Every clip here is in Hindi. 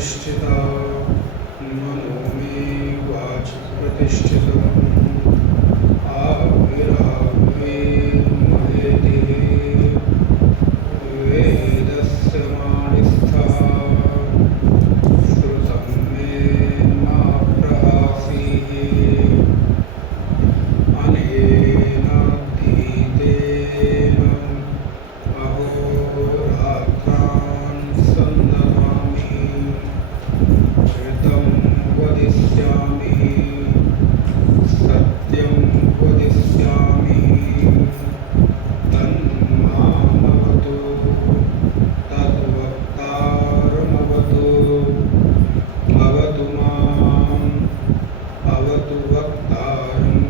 प्रतिष्ठिता मनो मे वाच प्रतिष्ठितम् आविराविर्महेतिः वेदस्य मानिस्थः श्रुतं मे मा प्रहासीः अनेनाधीतेन अहोरात्रान् सन्दधामि ऋतं वदिष्यामि सत्यं वदिष्यामि तन्मामवतु तद्वक्तारमवतु अवतु माम् अवतु वक्तारम्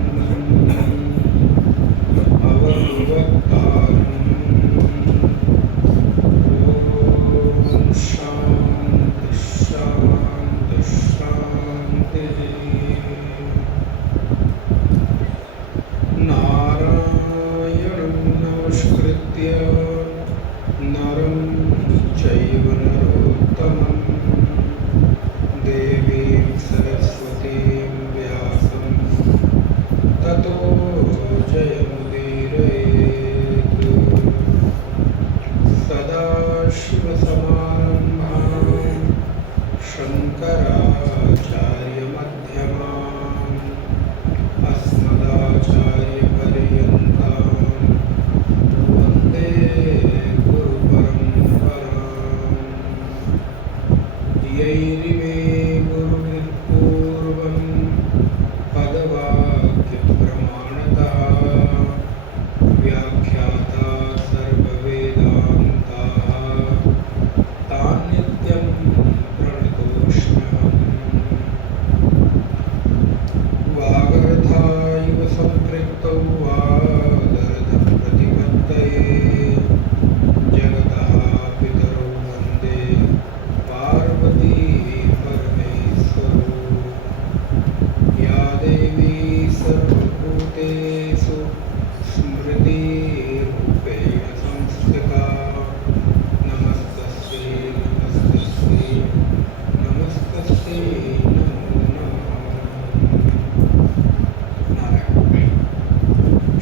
अवतु वक्तारम् ॐ शान्ति शान्ति शान्तिः नारायणं नमस्कृत्य नरं चैव नरोत्तमं देवीं सरस्वतीं व्यासं ततो जयमुदीरयेत् सदाशिवसमारम्भां शङ्कराचार्यमध्यमाम् अस्मदाचार्यपर्यन्तां वन्दे गुरुपरम्पराम् यैरिमे गुरुर्पूर्वं पदवाक्यप्रमाणतः व्याख्याता सर्ववेदान्ताः तान् नित्यं प्रणतोष्म्यहम् वागर्धा इव सम्पृक्तौ वागर्धप्रतिपत्तये जगतः पितरौ वन्दे पार्वती परमेश्वरौ या देवी सर्वभूतेषु स्मृतिरूपेण संस्थिता नमस्तस्यै नमस्तस्यै नमस्तस्यै नमो नमः। नारायण।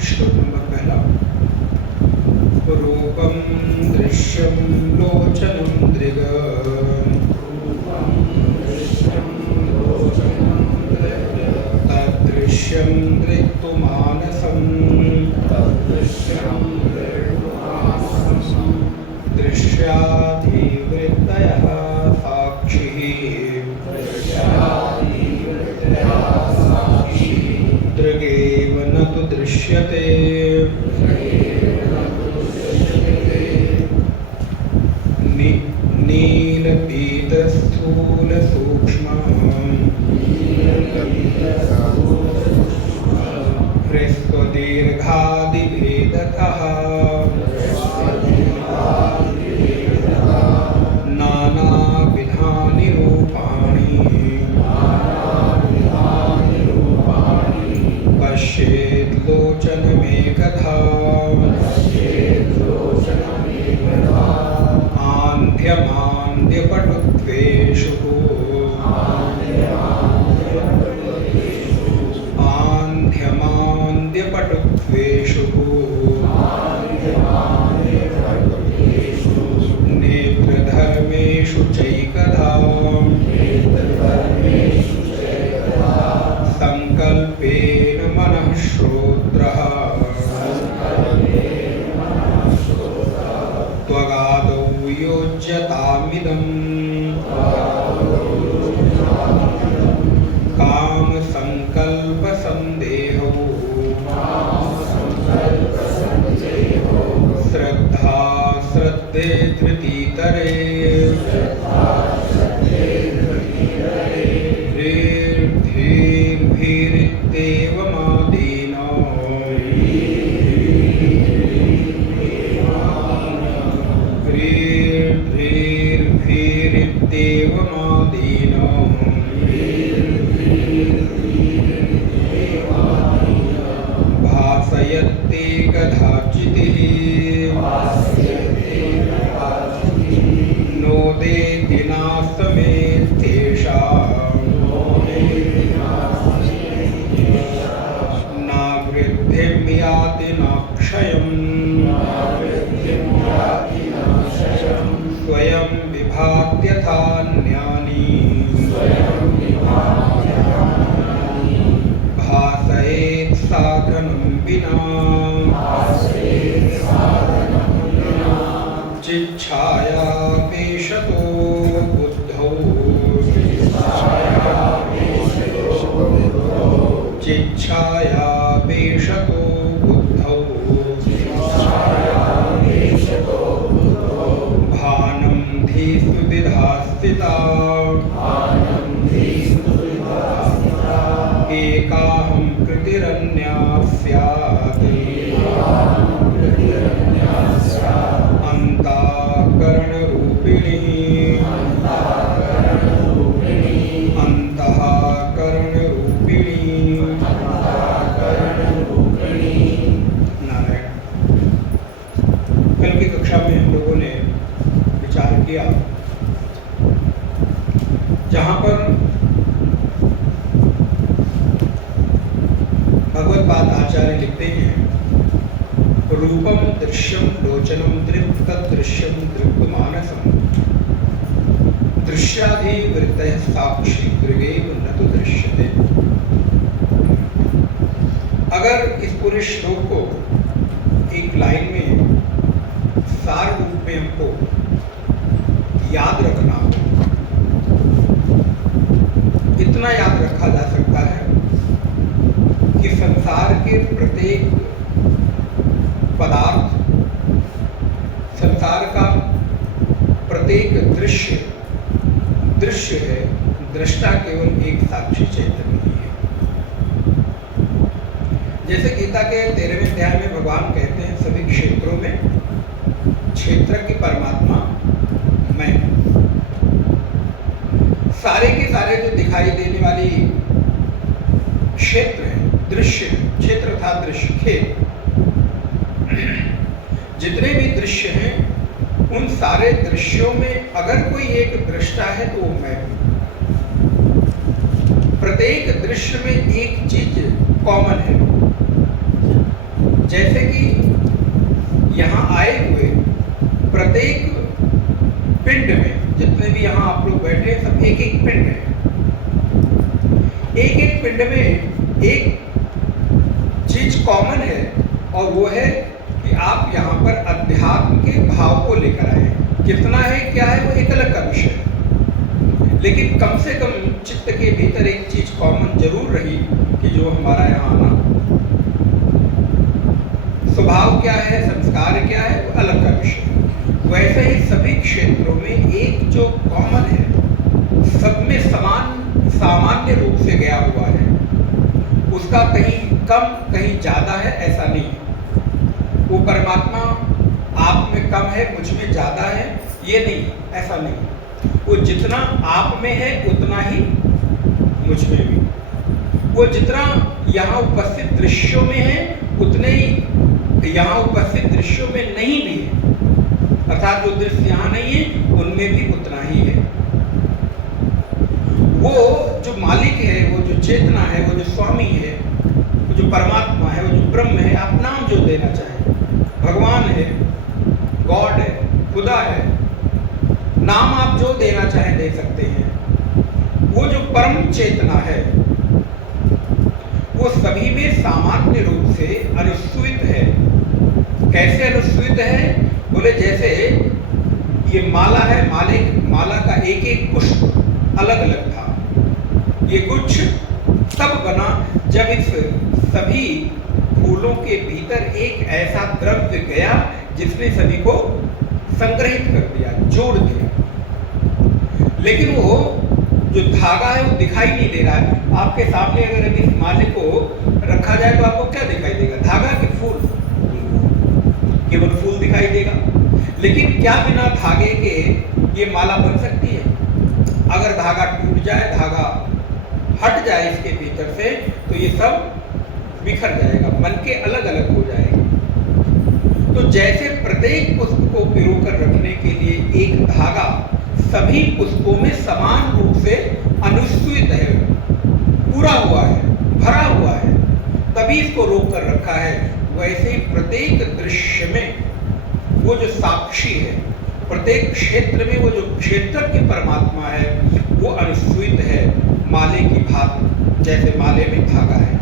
श्लोक नंबर पहला। रूपं दृश्यं लोचनं दृग तदृश्यं दृक्तुमानसं दृश्याधिवृत्तयः साक्षी दृगेव न तु दृश्यते नीलपीतस्थूलसूक्ष्मं ह्रस्वदीर्घादिभेदतः नानाविधानि रूपाणि पश्येत् लोचनमेकधा आन्ध्यमान्ध्यपटुत्वेषु आन्ध्यमान्ध्यपटुत्वेषु नेत्रधर्मेषु चैकधा संकल्पेन मनः श्रोत्रः त्वगादौ योज्यतामिदम् कामसङ्कल्पसन्देहो श्रद्धा श्रद्धे धृतितरे धीर्भिरित्येवमादीनो धीर्भिरित्येवमादीनो भासयत्ते कदाचित् नोदेति नास्तमेत् स्वयं विभात्यथान्यानि भासयेत् साधनं विना चिच्छायापेशतो बुद्धौ चिच्छायापेशतो बुद्धौ भानं धीस्तु द्विधा स्थिता एकाहं कृतिरन्या स्यात् अंतःकरणरूपिणी नारायण। कल की कक्षा में हम लोगों ने विचार किया जहां पर भगवत्पाद आचार्य लिखते हैं रूपम दृश्यम लोचनम दृक् तदृश्यम दृक्मानसम दृश्याधिवृत्तः साक्षी दृगेव न तो दृश्यते। अगर इस पूरे श्लोक को एक लाइन में सार रूप में हमको याद रखना हो, इतना याद रखा जा सकता है कि संसार के प्रत्येक पदार्थ, संसार का प्रत्येक दृश्य दृश्य है, दृष्टा केवल एक साक्षी चैतन्य ही है। जैसे गीता के 13वें अध्याय में भगवान कहते हैं सभी क्षेत्रों में क्षेत्र की परमात्मा मैं। सारे के सारे जो दिखाई देने वाली क्षेत्र है, दृश्य, क्षेत्र था दृश्य, खेत, जितने भी दृश्य हैं उन सारे दृश्यों में अगर कोई एक दृष्टा है तो वो मैं हूं। प्रत्येक दृश्य में एक चीज कॉमन है। जैसे कि यहाँ आए हुए प्रत्येक पिंड में, जितने भी यहाँ आप लोग बैठे हैं सब एक एक पिंड है। एक एक पिंड में एक चीज कॉमन है और वो है कि आप यहाँ पर अध्यात्म के भाव को लेकर आए। कितना है क्या है वो एक अलग का विषय है, लेकिन कम से कम चित्त के भीतर एक चीज कॉमन जरूर रही कि जो हमारा यहाँ आना, स्वभाव क्या है, संस्कार क्या है, वो अलग का विषय है। वैसे ही सभी क्षेत्रों में एक जो कॉमन है, सब में समान सामान्य रूप से गया हुआ है, उसका कहीं कम कहीं ज्यादा है ऐसा नहीं है। वो परमात्मा आप में कम है मुझ में ज्यादा है ये नहीं, ऐसा नहीं। वो जितना आप में है उतना ही मुझ में भी। वो जितना यहाँ उपस्थित दृश्यों में है उतने ही यहाँ उपस्थित दृश्यों में नहीं भी है, अर्थात जो दृश्य यहाँ नहीं है उनमें भी उतना ही है। वो जो मालिक है, वो जो चेतना है, वो जो स्वामी है, वो जो परमात्मा है, वो जो ब्रह्म है, आप नाम जो देना चाहें, भगवान है, गॉड है, खुदा है, नाम आप जो देना चाहें दे सकते हैं। वो जो परम चेतना है वो सभी में सामान्य रूप से अनुस्यूत है। कैसे अनुस्यूत है बोले, जैसे ये माला है, माला का एक एक पुष्प अलग अलग था। ये गुच्छ तब बना जब इस सभी फूलों के भीतर एक ऐसा द्रव्य गया जिसने सभी को संग्रहित कर दिया, जोड़ दिया। लेकिन वो जो धागा है वो दिखाई नहीं दे रहा है। आपके सामने अगर अभी इस माले को रखा जाए तो आपको क्या दिखाई देगा, धागा कि फूल? केवल फूल दिखाई देगा। लेकिन क्या बिना धागे के ये माला बन सकती है? अगर धागा टूट जाए, धागा हट जाए इसके भीतर से, तो ये सब बिखर जाएगा, मन के अलग अलग हो जाएगा। तो जैसे प्रत्येक पुष्प को पिरोकर रखने के लिए एक धागा सभी पुष्पों में समान रूप से अनुस्यूत है, पूरा हुआ है, भरा हुआ है, तभी इसको रोक कर रखा है। वैसे ही प्रत्येक दृश्य में वो जो साक्षी है, प्रत्येक क्षेत्र में वो जो क्षेत्रज्ञ परमात्मा है वो अनुस्यूत है, माले की भांति, जैसे माले में धागा है,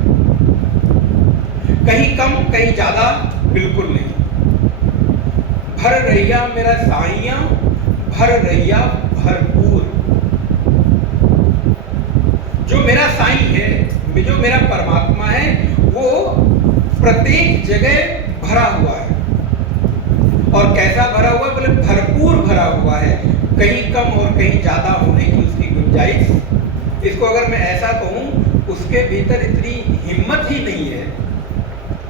कहीं कम कहीं ज्यादा बिल्कुल नहीं। भर रैया मेरा साइया, भर रैया भरपूर। जो मेरा साईं है, जो मेरा परमात्मा है, वो प्रत्येक जगह भरा हुआ है। और कैसा भरा हुआ है? बोले भरपूर भरा हुआ है, कहीं कम और कहीं ज्यादा होने की उसकी गुंजाइश। इसको अगर मैं ऐसा कहूं, उसके भीतर इतनी हिम्मत ही नहीं है,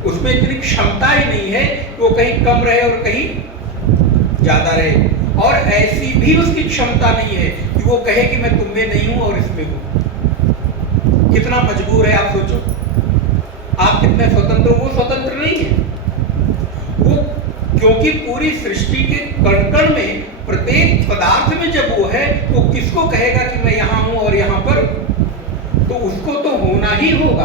उसमें इतनी क्षमता ही नहीं है कि वो कहीं कम रहे और कहीं ज्यादा रहे। और ऐसी भी उसकी क्षमता नहीं है कि वो कहे कि मैं तुम में नहीं हूं और इसमें हूं। कितना मजबूर है आप सोचो, आप कितने स्वतंत्र हो, वो स्वतंत्र नहीं है। वो क्योंकि पूरी सृष्टि के कण कण में, प्रत्येक पदार्थ में जब वो है, तो किसको कहेगा कि मैं यहां हूं और यहां पर? तो उसको तो होना ही होगा।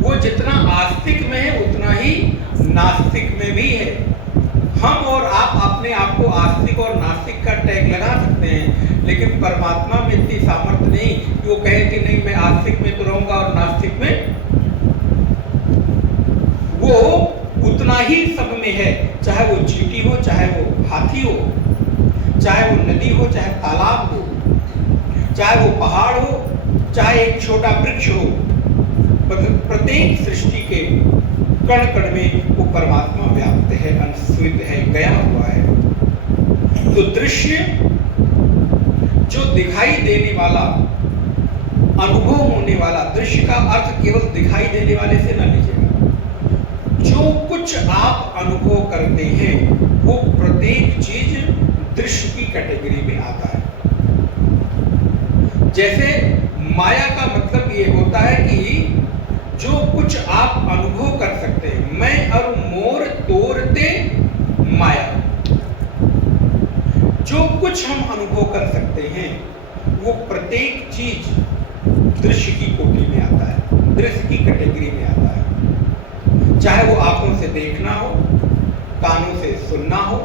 वो जितना आस्तिक में है उतना ही नास्तिक में भी है। हम और आप अपने आप को आस्तिक और नास्तिक का टैग लगा सकते हैं, लेकिन परमात्मा में इतनी सामर्थ्य नहीं कि वो कहे कि नहीं मैं आस्तिक में तो रहूंगा और नास्तिक में। वो उतना ही सब में है, चाहे वो चींटी हो, चाहे वो हाथी हो, चाहे वो नदी हो, चाहे तालाब हो, चाहे वो पहाड़ हो, चाहे एक छोटा वृक्ष हो। प्रत्येक सृष्टि के कण कण में वो परमात्मा व्याप्त है, अनुस्यूत है, गया हुआ है। तो दृश्य जो दिखाई देने वाला, अनुभव होने वाला, दृश्य का अर्थ केवल दिखाई देने वाले से ना लीजिएगा। जो कुछ आप अनुभव करते हैं वो प्रत्येक चीज दृश्य की कैटेगरी में आता है। जैसे माया का मतलब ये होता है कि जो कुछ आप अनुभव कर सकते हैं, मैं और मोर तोड़ते माया। जो कुछ हम अनुभव कर सकते हैं वो प्रत्येक चीज दृश्य की कोटि में आता है, दृश्य की कैटेगरी में आता है। चाहे वो आंखों से देखना हो, कानों से सुनना हो,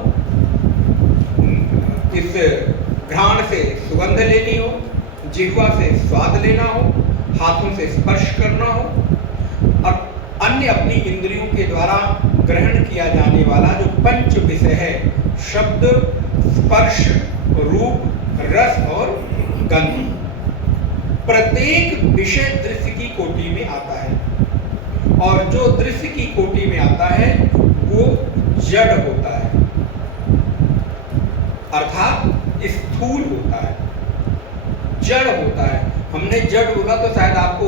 इस घ्राण से सुगंध लेनी हो, जिह्वा से स्वाद लेना हो, हाथों से स्पर्श करना हो, और अन्य अपनी इंद्रियों के द्वारा ग्रहण किया जाने वाला जो पंच विषय है, शब्द, स्पर्श, रूप, रस और गंध, प्रत्येक विषय दृश्य की कोटि में आता है। और जो दृश्य की कोटि में आता है वो जड़ होता है, अर्थात स्थूल होता है, जड़ होता है। हमने जड़ होगा तो शायद आपको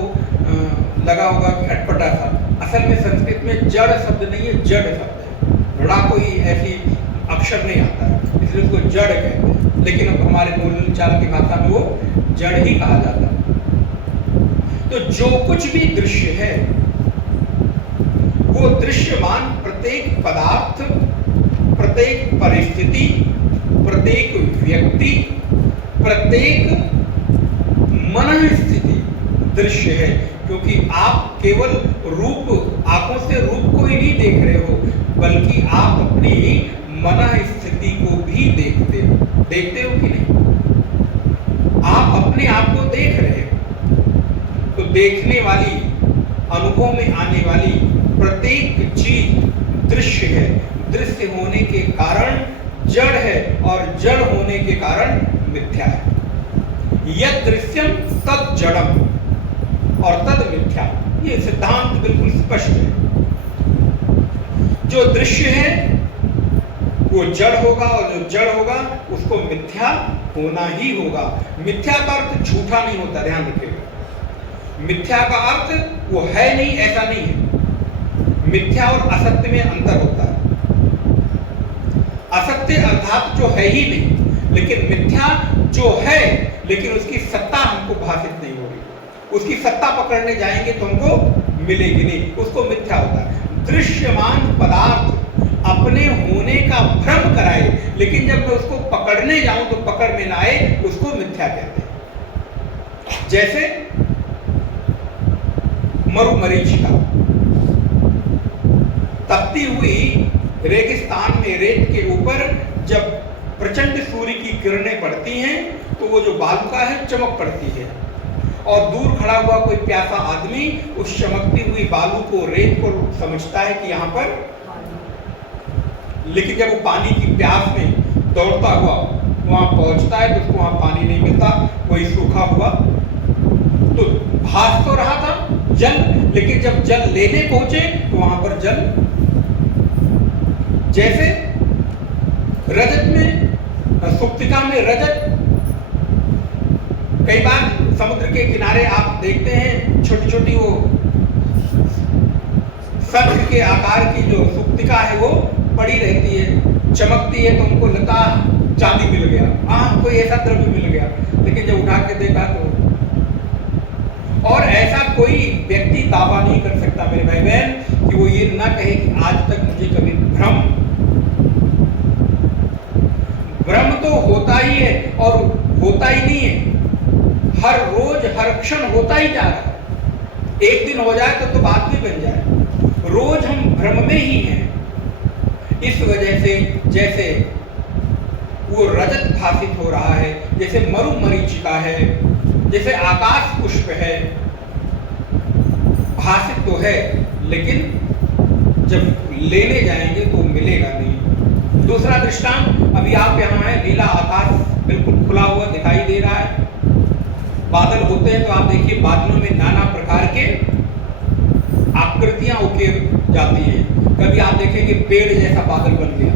लगा होगा कि अटपटा सा, असल में संस्कृत में जड़ शब्द नहीं है, जड़ शब्द है। ड़ा कोई ऐसी अक्षर नहीं आता है, इसलिए उसको जड़ कहते हैं, लेकिन अब हमारे बोलचाल की भाषा में वो जड़ ही कहा जाता है। तो जो कुछ भी दृश्य है वो दृश्यमान प्रत्येक पदार्थ, प्रत्येक परिस्थिति, प्रत्येक व्यक्ति, प्रत्येक मन स्थिति दृश्य है। क्योंकि आप केवल रूप, आंखों से रूप को ही नहीं देख रहे हो, बल्कि आप अपनी मन स्थिति को भी देखते हो कि नहीं? आप अपने आप को देख रहे हो। तो देखने वाली, अनुभव में आने वाली प्रत्येक चीज दृश्य है। दृश्य होने के कारण जड़ है और जड़ होने के कारण मिथ्या है। यद दृश्यम तद जड़म और तद मिथ्या, ये सिद्धांत बिल्कुल स्पष्ट है। जो दृश्य है वो जड़ होगा और जो जड़ होगा उसको मिथ्या होना ही होगा। मिथ्या का अर्थ झूठा नहीं होता, ध्यान रखिएगा। मिथ्या का अर्थ वो है नहीं, ऐसा नहीं है। मिथ्या और असत्य में अंतर होता है। असत्य अर्थात जो है ही नहीं, लेकिन मिथ्या जो है लेकिन उसकी सत्ता हमको भाषित नहीं हो रही। उसकी सत्ता पकड़ने जाएंगे तो हमको मिलेगी नहीं, उसको मिथ्या होता है। दृश्यमान पदार्थ अपने होने का भ्रम कराए, लेकिन जब मैं उसको पकड़ने जाऊं तो पकड़ में ना आए, उसको मिथ्या कहते हैं। जैसे मरुमरीचिका, तपती हुई रेगिस्तान में रेत के ऊपर जब प्रचंड सूर्य की किरणें पड़ती हैं तो वो जो बालुका है चमक पड़ती है, और दूर खड़ा हुआ कोई प्यासा आदमी उस चमकती हुई बालू को, रेत को समझता है कि यहाँ पर, लेकिन जब वो पानी की प्यास में दौड़ता हुआ वहां पहुंचता है तो उसको वहां पानी नहीं मिलता, वही सूखा हुआ। तो भास तो रहा था जल, लेकिन जब जल लेने पहुंचे तो वहां पर जल, जैसे रजत में, सुक्तिका में रजत, कई बार समुद्र के किनारे आप देखते हैं छोटी छोटी वो शंख के आकार की जो सुक्तिका है वो पड़ी रहती है, चमकती है, तो उनको लगता चांदी मिल गया, हाँ कोई ऐसा द्रव्य मिल गया, लेकिन जब उठा के देखा तो, और ऐसा कोई व्यक्ति दावा नहीं कर सकता मेरे भाई बहन कि वो ये ना कहे कि आज तक मुझे कभी भ्रम तो होता ही है, और होता ही नहीं है, हर रोज हर क्षण होता ही जा रहा है। एक दिन हो जाए तो बात भी बन जाए, रोज हम भ्रम में ही हैं। इस वजह से जैसे वो रजत भासित हो रहा है, जैसे मरु मरीचिका है, जैसे आकाश पुष्प है, भासित तो है, लेकिन जब लेने जाएंगे तो मिलेगा नहीं। दूसरा दृष्टांत, अभी आप यहाँ हैं, नीला आकाश बिल्कुल खुला हुआ दिखाई दे रहा है, बादल होते हैं तो आप देखिए बादलों में नाना प्रकार के आकृतियां उकेर जाती हैं। कभी आप देखेंगे पेड़ जैसा बादल बन गया,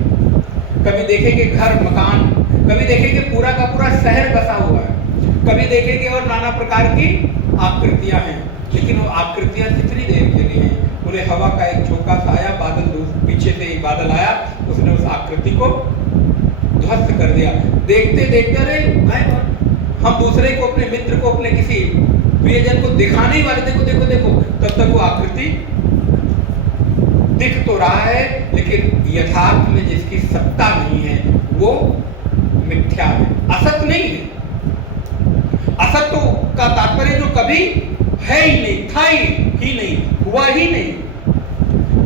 कभी देखेंगे घर मकान, कभी देखेंगे पूरा का पूरा शहर बसा हुआ है, कभी देखेंगे और नाना प्रकार की आकृतियां हैं, लेकिन वो आकृतियां कितनी देर के लिए हैं, उन्हें हवा का एक झोंका सा आया, बादल पीछे से एक बादल आया, उसने उस आकृति को ध्वस्त कर दिया। देखते देखते रहे, हम दूसरे को, अपने मित्र को, अपने किसी प्रियजन को दिखाने ही वाले, देखो देखो देखो, तब तक वो आकृति दिख तो रहा है, लेकिन यथार्थ में जिसकी सत्ता नहीं है वो मिथ्या है, असत नहीं है। असत तो का तात्पर्य जो कभी है ही नहीं, था ही नहीं, हुआ ही नहीं,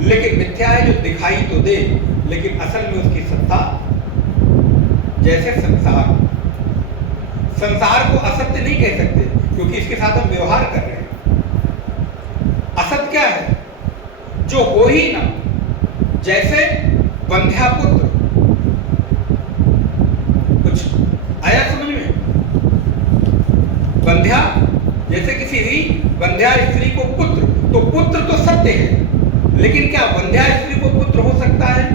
लेकिन मिथ्या है जो दिखाई तो दे, लेकिन असल में उसकी सत्ता, जैसे संसार को असत्य नहीं कह सकते क्योंकि इसके साथ हम व्यवहार कर रहे हैं। असत क्या है? जो हो ही ना, जैसे बंध्यापुत्र, कुछ आया समझ में? बंध्या, जैसे किसी भी बंध्या स्त्री को पुत्र, तो पुत्र तो सत्य है, लेकिन क्या बंध्या स्त्री को पुत्र हो सकता है?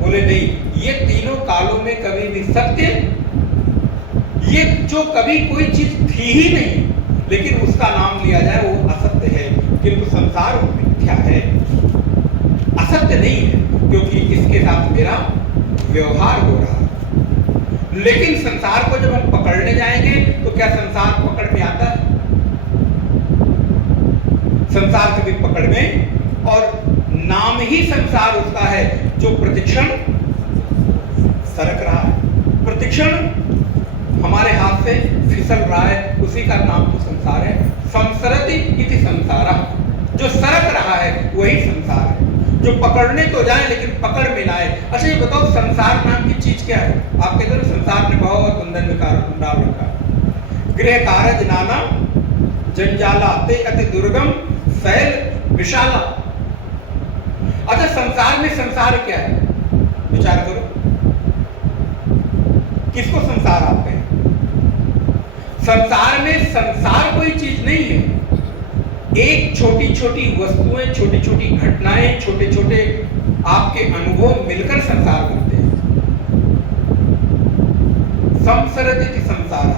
बोले नहीं, ये तीनों कालों में कभी भी सत्य, ये जो कभी कोई चीज थी ही नहीं लेकिन उसका नाम लिया जाए वो असत्य है, किंतु संसार मिथ्या है, असत्य नहीं है, क्योंकि इसके साथ मेरा व्यवहार हो रहा है। लेकिन संसार को जब हम पकड़ने जाएंगे तो क्या संसार पकड़ में आता है? संसार कभी पकड़ में, और नाम ही संसार उसका है जो प्रतिक्षण सरक रहा है, प्रतिक्षण हमारे हाथ से फिसल रहा है, उसी का नाम तो संसार है। संसरति इति संसारा, जो सरक रहा है वही संसार है, जो पकड़ने तो जाए लेकिन पकड़ में ना आए। अच्छा ये बताओ, संसार नाम की चीज क्या है? आप कहते हो संसार ने भाव और बंधन में डाल रखा, गृह कारज नाना जंजाला ते अति दुर्गम शैल विशाला। अच्छा संसार में संसार क्या है? विचार करो, किसको संसार आप कहें? संसार में संसार कोई चीज नहीं है, एक छोटी छोटी वस्तुएं, छोटी छोटी घटनाएं, छोटे छोटे आपके अनुभव मिलकर संसार बनते हैं। संसरति संसार,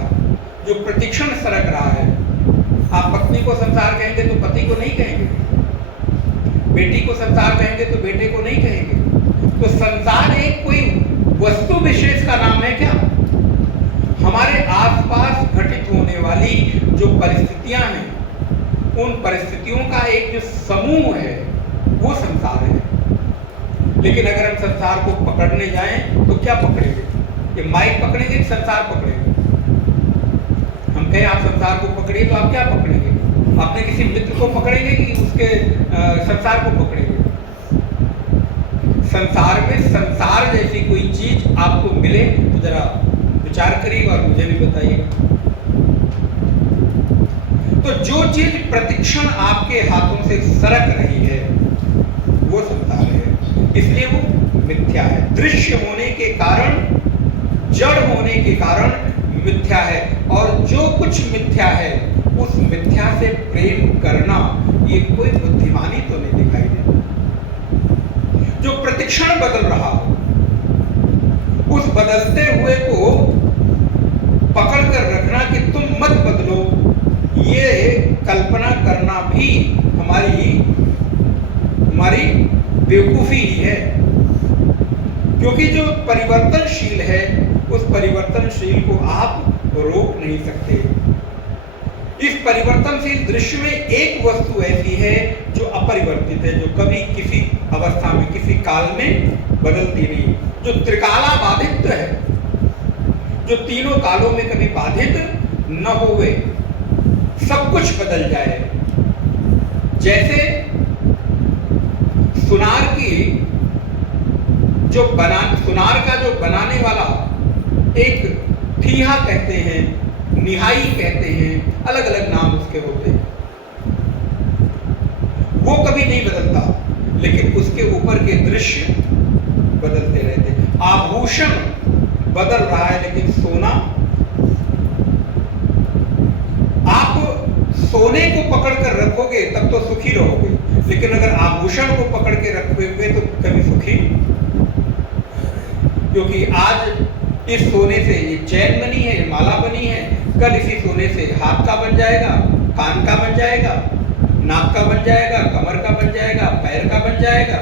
जो प्रतिक्षण सरक रहा है। आप पत्नी को संसार कहेंगे तो पति को नहीं कहेंगे, बेटी को संसार कहेंगे तो बेटे को नहीं कहेंगे। तो संसार एक कोई वस्तु विशेष का नाम है क्या? हमारे आसपास घटित होने वाली जो परिस्थितियां हैं, उन परिस्थितियों का एक जो समूह है वो संसार है। लेकिन अगर हम संसार को पकड़ने जाएं तो क्या पकड़ेंगे? ये माइक पकड़ेंगे कि संसार पकड़ेंगे? हम कहें आप संसार को पकड़िए तो आप क्या पकड़ेंगे? अपने किसी मित्र को पकड़ेंगे कि उसके संसार को पकड़ेंगे? संसार में संसार जैसी कोई चीज आपको मिले तो जरा विचार करिएगा और मुझे भी बताइएगा। तो जो चीज प्रतिक्षण आपके हाथों से सरक रही है वो संसार है, इसलिए वो मिथ्या है। दृश्य होने के कारण, जड़ होने के कारण मिथ्या है। और जो कुछ मिथ्या है उस मिथ्या से प्रेम करना ये कोई बुद्धिमानी तो नहीं दिखाई देता। जो प्रतिक्षण बदल रहा हो उस बदलते हुए को पकड़ कर रखना कि तुम मत बदलो, ये कल्पना करना भी हमारी बेवकूफी ही है। क्योंकि जो परिवर्तनशील है उस परिवर्तनशील को आप रोक नहीं सकते। इस परिवर्तनशील दृश्य में एक वस्तु ऐसी है जो अपरिवर्तित है, जो कभी किसी अवस्था में, किसी काल में बदलती नहीं, जो त्रिकाला बाधित है, जो तीनों कालों में कभी बाधित न होवे, सब कुछ बदल जाए। जैसे सुनार का जो बनाने वाला एक ठीहा कहते हैं, निहाई कहते हैं, अलग अलग नाम उसके होते हैं, वो कभी नहीं बदलता, लेकिन उसके ऊपर के दृश्य बदलते रहते। आभूषण बदल रहा है लेकिन सोना, आप सोने को पकड़ कर रखोगे तब तो सुखी रहोगे, लेकिन अगर आभूषण को पकड़ के रखोगे तो कभी सुखी, क्योंकि आज इस सोने से ये चैन बनी है, माला बनी है, कल इसी सोने से हाथ का बन जाएगा, कान का बन जाएगा, नाक का बन जाएगा, कमर का बन जाएगा, पैर का बन जाएगा।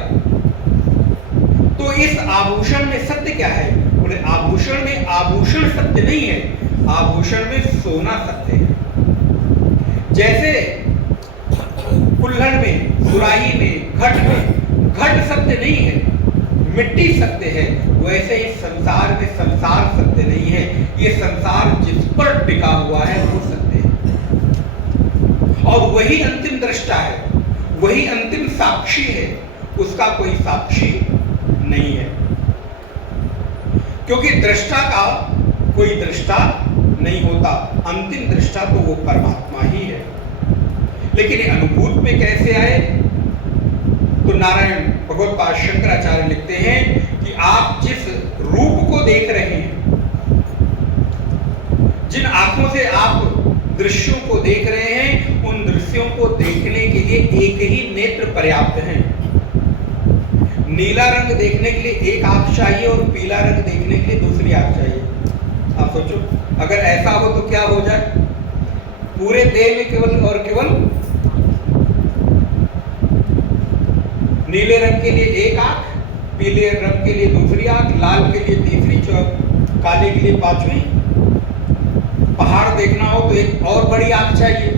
तो इस आभूषण में सत्य क्या है? बोले आभूषण में आभूषण सत्य नहीं है, आभूषण में सोना सत्य है। जैसे कुल्हड़ में, सुराही में, घट सत्य नहीं है, मिट्टी सत्य है, वैसे ही संसार में संसार सत्य नहीं है। ये संसार जिस पर टिका हुआ है वो सत्य है, और वही अंतिम दृष्टा है, वही अंतिम साक्षी है, उसका कोई साक्षी नहीं है। क्योंकि दृष्टा का कोई दृष्टा नहीं होता, अंतिम दृष्टा तो वो परमात्मा ही है। लेकिन ये अनुभूत में कैसे आए? तो नारायण भगवत्पाद शंकराचार्य लिखते हैं कि आप जिस रूप को देख रहे हैं, जिन आंखों से आप दृश्यों को देख रहे हैं, उन दृश्यों को देखने के लिए एक ही नेत्र पर्याप्त है। नीला रंग देखने के लिए एक आंख चाहिए और पीला रंग देखने के लिए दूसरी आंख चाहिए। आप सोचो, अगर ऐसा हो तो क्या हो जाए? पूरे देह में केवल और केवल नीले रंग के लिए एक आंख, पीले रंग के लिए दूसरी आंख, लाल के लिए तीसरी, काले के लिए पांचवी। पहाड़ देखना हो तो एक और बड़ी आंख चाहिए,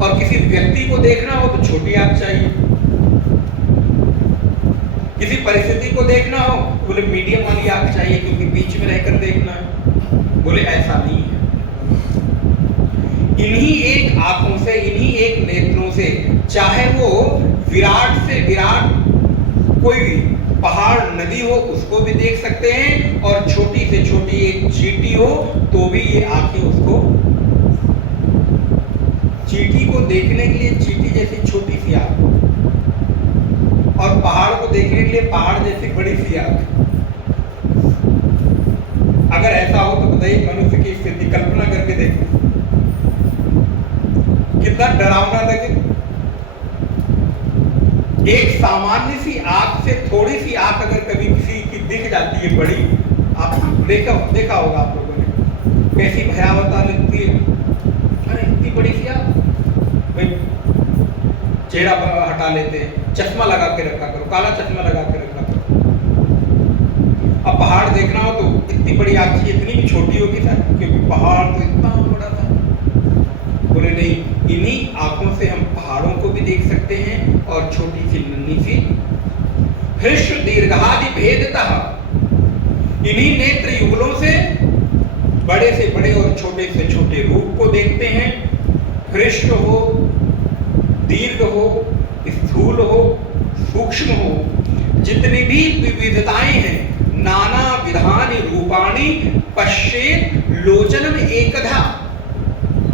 और किसी व्यक्ति को देखना हो तो छोटी आंख चाहिए। किसी परिस्थिति को देखना हो बोले मीडियम वाली आंख चाहिए, क्योंकि बीच में रहकर देखना है। बोले ऐसा नहीं है। इन्हीं एक आंखों से, इन्हीं एक नेत्रों से, चाहे वो विराट से विराट कोई पहाड़, नदी हो, उसको भी देख सकते हैं, और छोटी से छोटी एक चींटी हो तो भी ये आंखें उसको, चींटी को देखने के लिए चींटी जैसी छोटी सी आंख, और पहाड़ को देखने के लिए पहाड़ जैसी बड़ी सी आंख। अगर ऐसा हो तो बताइए मनुष्य की स्थिति कल्पना करके देखो, कितना डरावना लगे। एक सामान्य सी आंख से थोड़ी सी आंख अगर कभी किसी की दिख जाती है बड़ी, आप देखा होगा आप लोगों ने, कैसी भयावता लगती है। अरे इतनी बड़ी सी आंख, भाई चेहरा हटा लेते हैं, चश्मा लगा के रखा करो, काला चश्मा लगा के रखा करो। अब पहाड़ देखना हो तो इतनी बड़ी आंख चाहिए, इतनी भी छोटी होगी था, क्योंकि पहाड़ तो इतना बड़ा था। बोले नहीं, इन्हीं आंखों से हम पहाड़ों को भी देख सकते हैं, और छोटी सी नन्ही सी हृष्ट दीर्घादि भेदतः, इन्हीं नेत्र युगलों से बड़े से बड़े और छोटे से छोटे रूप को देखते हैं। हृष्ट हो, दीर्घ हो, स्थूल हो, सूक्ष्म हो, जितनी भी विविधताएं हैं, नाना विधानि रूपाणि पश्येत लोचनम एकधा,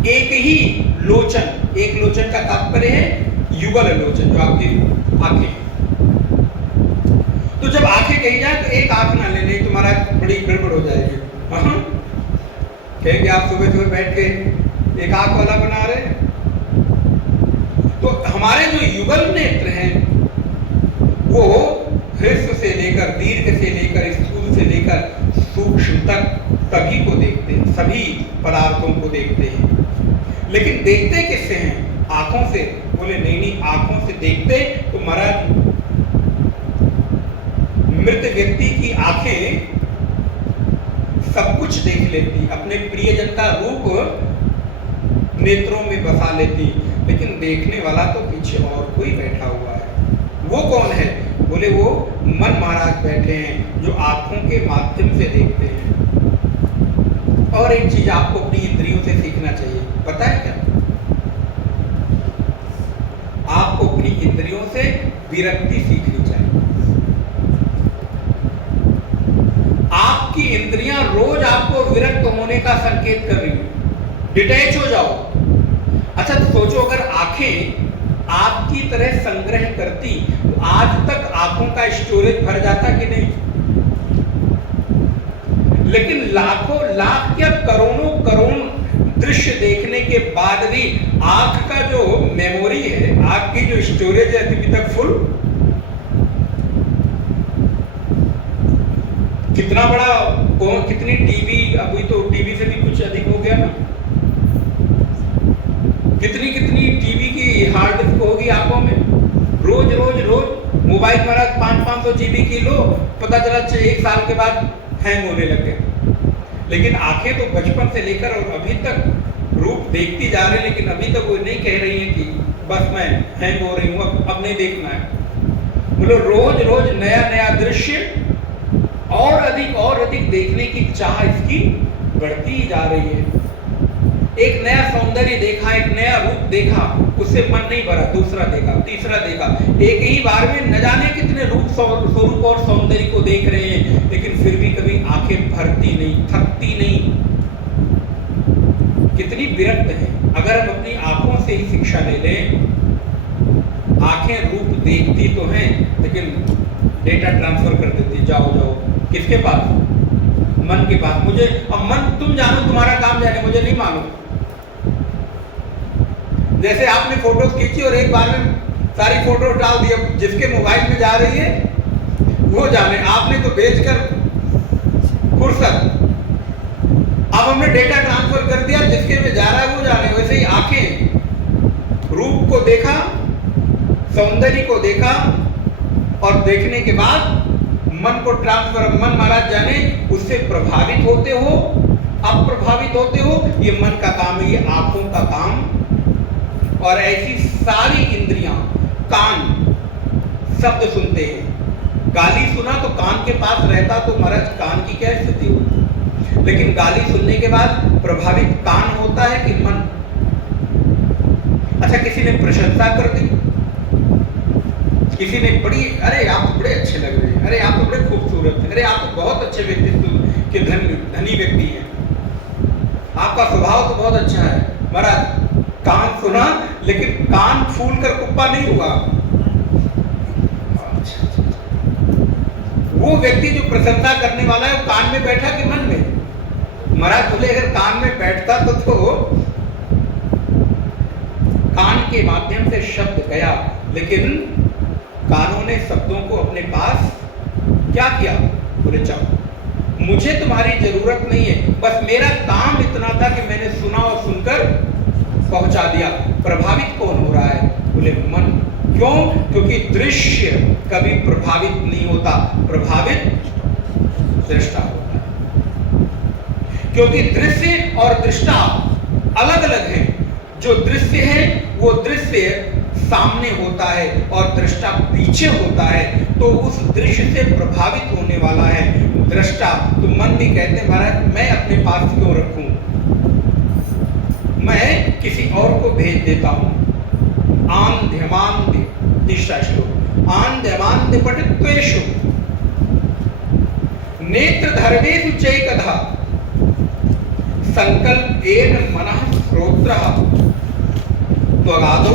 एक ही लोचन, एक लोचन का तात्पर्य है युगल लोचन, जो आपकी आंखें। तो जब आंखें कही जाए तो एक आंख ना लेने, तुम्हारा बड़ी गड़बड़ हो जाएगी। हाँ, कहेंगे आप सुबह सुबह बैठ के एक आंख वाला बना रहे। तो हमारे जो युगल नेत्र हैं वो ह्रस्व से लेकर दीर्घ से लेकर स्थूल से लेकर सूक्ष्म तक सभी को देखते हैं, सभी पदार्थों को देखते हैं। लेकिन देखते किससे हैं? आंखों से। बोले नहीं नहीं, आंखों से देखते तो महाराज मृत व्यक्ति की आंखें सब कुछ देख लेती, अपने प्रियजन का रूप नेत्रों में बसा लेती, लेकिन देखने वाला तो पीछे और कोई बैठा हुआ है। वो कौन है? बोले वो मन महाराज बैठे हैं, जो आंखों के माध्यम से देखते हैं। और एक चीज आपको अपनी इंद्रियों से सीखना चाहिए, पता है क्या? आपको अपनी इंद्रियों से विरक्ति सीखनी चाहिए। आपकी इंद्रियां रोज आपको विरक्त होने का संकेत कर रही है, डिटैच हो जाओ। अच्छा तो सोचो, अगर आंखें आपकी तरह संग्रह करती तो आज तक आंखों का स्टोरेज भर जाता कि नहीं? लेकिन लाखों लाख या करोड़ों करोड़ दृश्य देखने के बाद भी आंख का जो मेमोरी है, आंख की जो स्टोरेज है, अभी तक फुल। कितना बड़ा कितनी टीवी, अभी तो टीवी से भी कुछ अधिक हो गया ना, कितनी कितनी टीवी की हार्ड डिस्क होगी आंखों में। रोज रोज रोज मोबाइल महाराज 500 जीबी की लो, पता चला 1 साल के बाद हैंग होने लग गए। लेकिन आंखें तो बचपन से लेकर और अभी तक रूप देखती जा रही, लेकिन अभी तक वो नहीं कह रही है कि बस मैं हैंग हो रही हूँ, अब नहीं देखना है। बोलो रोज रोज नया नया दृश्य और अधिक देखने की चाह इसकी बढ़ती जा रही है। एक नया सौंदर्य देखा, एक नया रूप देखा, उससे मन नहीं भरा, दूसरा देखा, तीसरा देखा। एक ही बार में न जाने कितने रूप स्वरूप और सौंदर्य को देख रहे हैं, लेकिन फिर भी कभी आंखें भरती नहीं, थकती नहीं। कितनी विरक्त है। अगर हम अपनी आंखों से ही शिक्षा ले लें, आंखें रूप देखती तो हैं, लेकिन डेटा ट्रांसफर कर देती, जाओ जाओ किसके पास? मन के पास। मुझे अब मन, तुम जानो, तुम्हारा काम जाने, मुझे नहीं मालूम। जैसे आपने फोटो खींची और एक बार में सारी फोटो डाल दी, अब जिसके मोबाइल में जा रही है वो जाने, आपने तो बेचकर फुर्सत। अब हमने डेटा ट्रांसफर कर दिया, जिसके में जा रहा है वो जाने। वैसे ही आंखें रूप को देखा, सौंदर्य को देखा, और देखने के बाद मन को ट्रांसफर, मन महाराज जाने उससे प्रभावित होते हो, अप्रभावित होते हो, ये मन का काम है, ये आंखों का काम। और ऐसी सारी इंद्रियां, कान शब्द सुनते हैं। गाली सुना तो कान के पास रहता तो महाराज कान की क्या स्थिति होती? लेकिन गाली सुनने के बाद प्रभावित कान होता है कि मन? अच्छा, किसी ने प्रशंसा कर दी, किसी ने बड़ी, अरे आप तो बड़े अच्छे लग रहे हैं, अरे आप तो बड़े खूबसूरत हैं, अरे आप तो बहुत अच्छे व्यक्तित्व के धनी व्यक्ति हैं, आपका स्वभाव तो बहुत अच्छा है। महाराज कान सुना, लेकिन कान फूल कर कुप्पा नहीं हुआ। वो व्यक्ति जो प्रशंसा करने वाला है, वो कान में बैठा कि मन में? महाराज बोले अगर कान में बैठता तो कान के माध्यम से शब्द गया, लेकिन कानों ने शब्दों को अपने पास क्या किया? बोले चलो मुझे तुम्हारी जरूरत नहीं है, बस मेरा काम इतना था कि मैंने सुना और सुनकर पहुंचा दिया। प्रभावित कौन हो रहा है? बोले मन। क्यों? क्योंकि दृश्य कभी प्रभावित नहीं होता, प्रभावित दृष्टा होता है। क्योंकि दृश्य और दृष्टा अलग अलग है। जो दृश्य है वो दृश्य सामने होता है और दृष्टा पीछे होता है, तो उस दृश्य से प्रभावित होने वाला है दृष्टा। तो मन भी कहते हैं महाराज मैं अपने पास क्यों रखूं, मैं किसी और को भेज देता हूं। आंध्यमांध्य तीसरा श्लोक। आन्द्यमान्द्य पठित्वेषु नेत्र धर्मेषु चैकधा संकल्पेन मनः श्रोत्रः त्वगादौ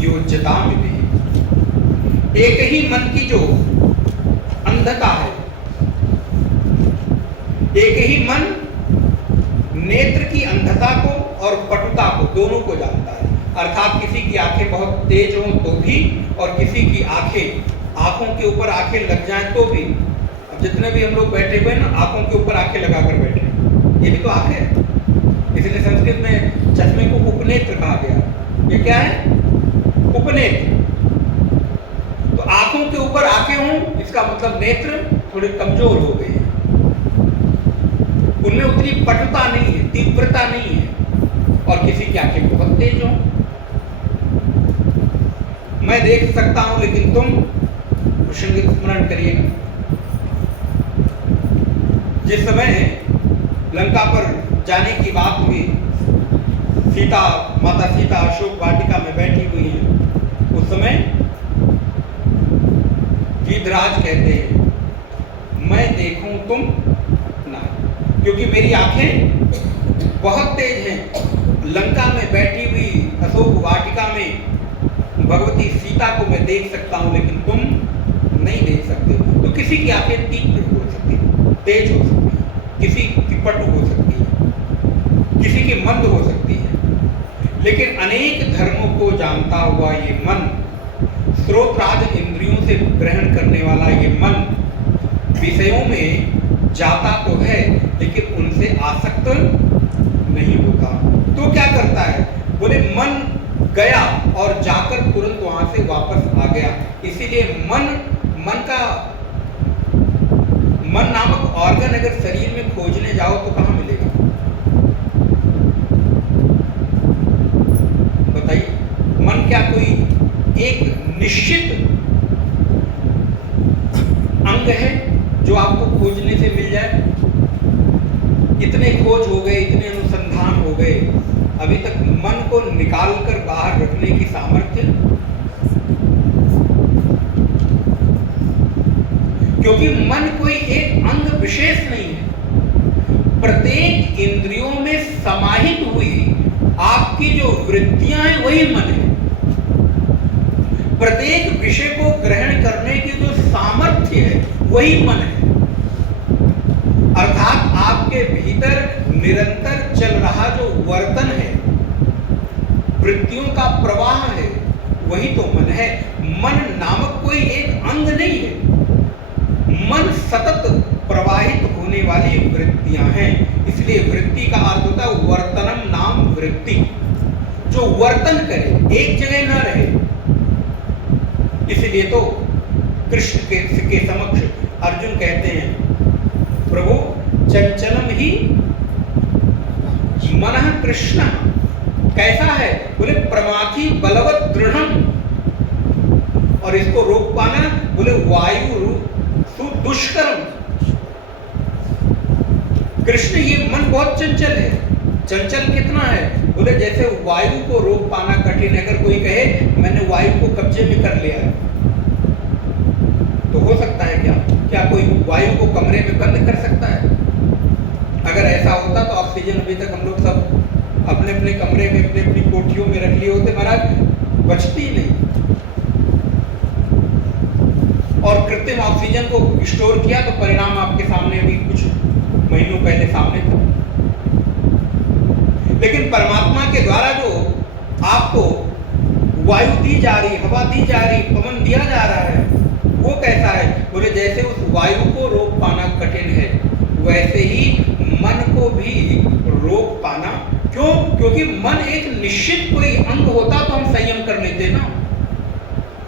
योज्यताम् इति। एक ही मन की जो अंधता है, एक ही मन नेत्र की अंधता को और पटुता को दोनों को जानता है। अर्थात किसी की आंखें बहुत तेज हों तो भी, और किसी की आंखों के ऊपर आंखें लग जाएं तो भी। अब जितने भी हम लोग बैठे हुए ना, आंखों के ऊपर आंखें लगाकर बैठे, ये भी तो आंखें है। इसलिए संस्कृत में चश्मे को उपनेत्र कहा गया। ये क्या है? उपनेत्र। तो आंखों के ऊपर आंखें हों, इसका मतलब नेत्र थोड़े कमजोर हो गए हैं, उनमें उतनी पटुता नहीं है, तीव्रता नहीं है। और किसी की आंखें बहुत तेज हों, मैं देख सकता हूं लेकिन तुम प्रसंग स्मरण करिएगा। जिस समय लंका पर जाने की बात हुई, माता सीता अशोक वाटिका में बैठी हुई है, उस समय गिद्धराज कहते हैं, मैं देखूं तुम ना, क्योंकि मेरी आंखें बहुत तेज हैं। लंका में बैठी हुई अशोक वाटिका में भगवती सीता को मैं देख सकता हूं लेकिन तुम नहीं देख सकते। तो किसी की आंखें तीव्र हो सकती है, तेज हो सकती है, किसी की पटु हो सकती है, किसी की मंद हो सकती है, लेकिन अनेक धर्मों को जानता हुआ ये मन, श्रोत्रादि इंद्रियों से ग्रहण करने वाला ये मन विषयों में जाता तो है लेकिन उनसे आसक्त नहीं होता। तो क्या करता है? बोले मन गया और जाकर तुरंत वहां से वापस आ गया। इसीलिए मन नामक ऑर्गन अगर शरीर में खोजने जाओ तो कहां मिलेगा? बताइए। मन क्या कोई एक निश्चित अंग है जो आपको खोजने से मिल जाए? इतने खोज हो गए, इतने अनुसंधान हो गए, अभी तक मन को निकाल कर बाहर रखने की सामर्थ्य, क्योंकि मन कोई एक अंग विशेष नहीं है। प्रत्येक इंद्रियों में समाहित हुई आपकी जो वृत्तियां हैं वही मन है। प्रत्येक विषय को ग्रहण करने की जो सामर्थ्य है वही मन है। अर्थात आपके भीतर निरंतर चल रहा जो वर्तन है, वृत्तियों का प्रवाह है, वही तो मन है। मन नामक कोई एक अंग नहीं है। मन सतत प्रवाहित होने वाली वृत्तियां हैं। इसलिए वृत्ति का अर्थ होता है वर्तनम नाम वृत्ति, जो वर्तन करे, एक जगह न रहे। इसलिए तो कृष्ण के समक्ष अर्जुन कहते हैं, प्रभु चंचलम ही मनः कृष्ण। कैसा है? बोले प्रमाथि बलवत दृढ़म। और इसको रोक पाना, बोले वायु सुदुष्करम। कृष्ण ये मन बहुत चंचल है। चंचल कितना है? बोले जैसे वायु को रोक पाना कठिन है। अगर कोई कहे मैंने वायु को कब्जे में कर लिया है, तो हो सकता है क्या कोई वायु को कमरे में बंद कर सकता है? अगर ऐसा होता तो ऑक्सीजन अभी तक हम लोग सब अपने अपने कमरे में, अपने अपनी कोठियों में रख लिए होते, महाराज, बचती नहीं। और कृत्रिम ऑक्सीजन को स्टोर किया तो परिणाम आपके सामने अभी कुछ महीनों पहले सामने था। लेकिन परमात्मा के द्वारा जो आपको वायु दी जा रही, हवा दी जा रही, पवन दिया जा रहा है, वो कैसा है? बोले जैसे उस वायु को रोक पाना कठिन है, वैसे ही मन को भी रोक पाना। क्यों? क्योंकि मन एक निश्चित कोई अंग होता तो हम संयम कर लेते ना।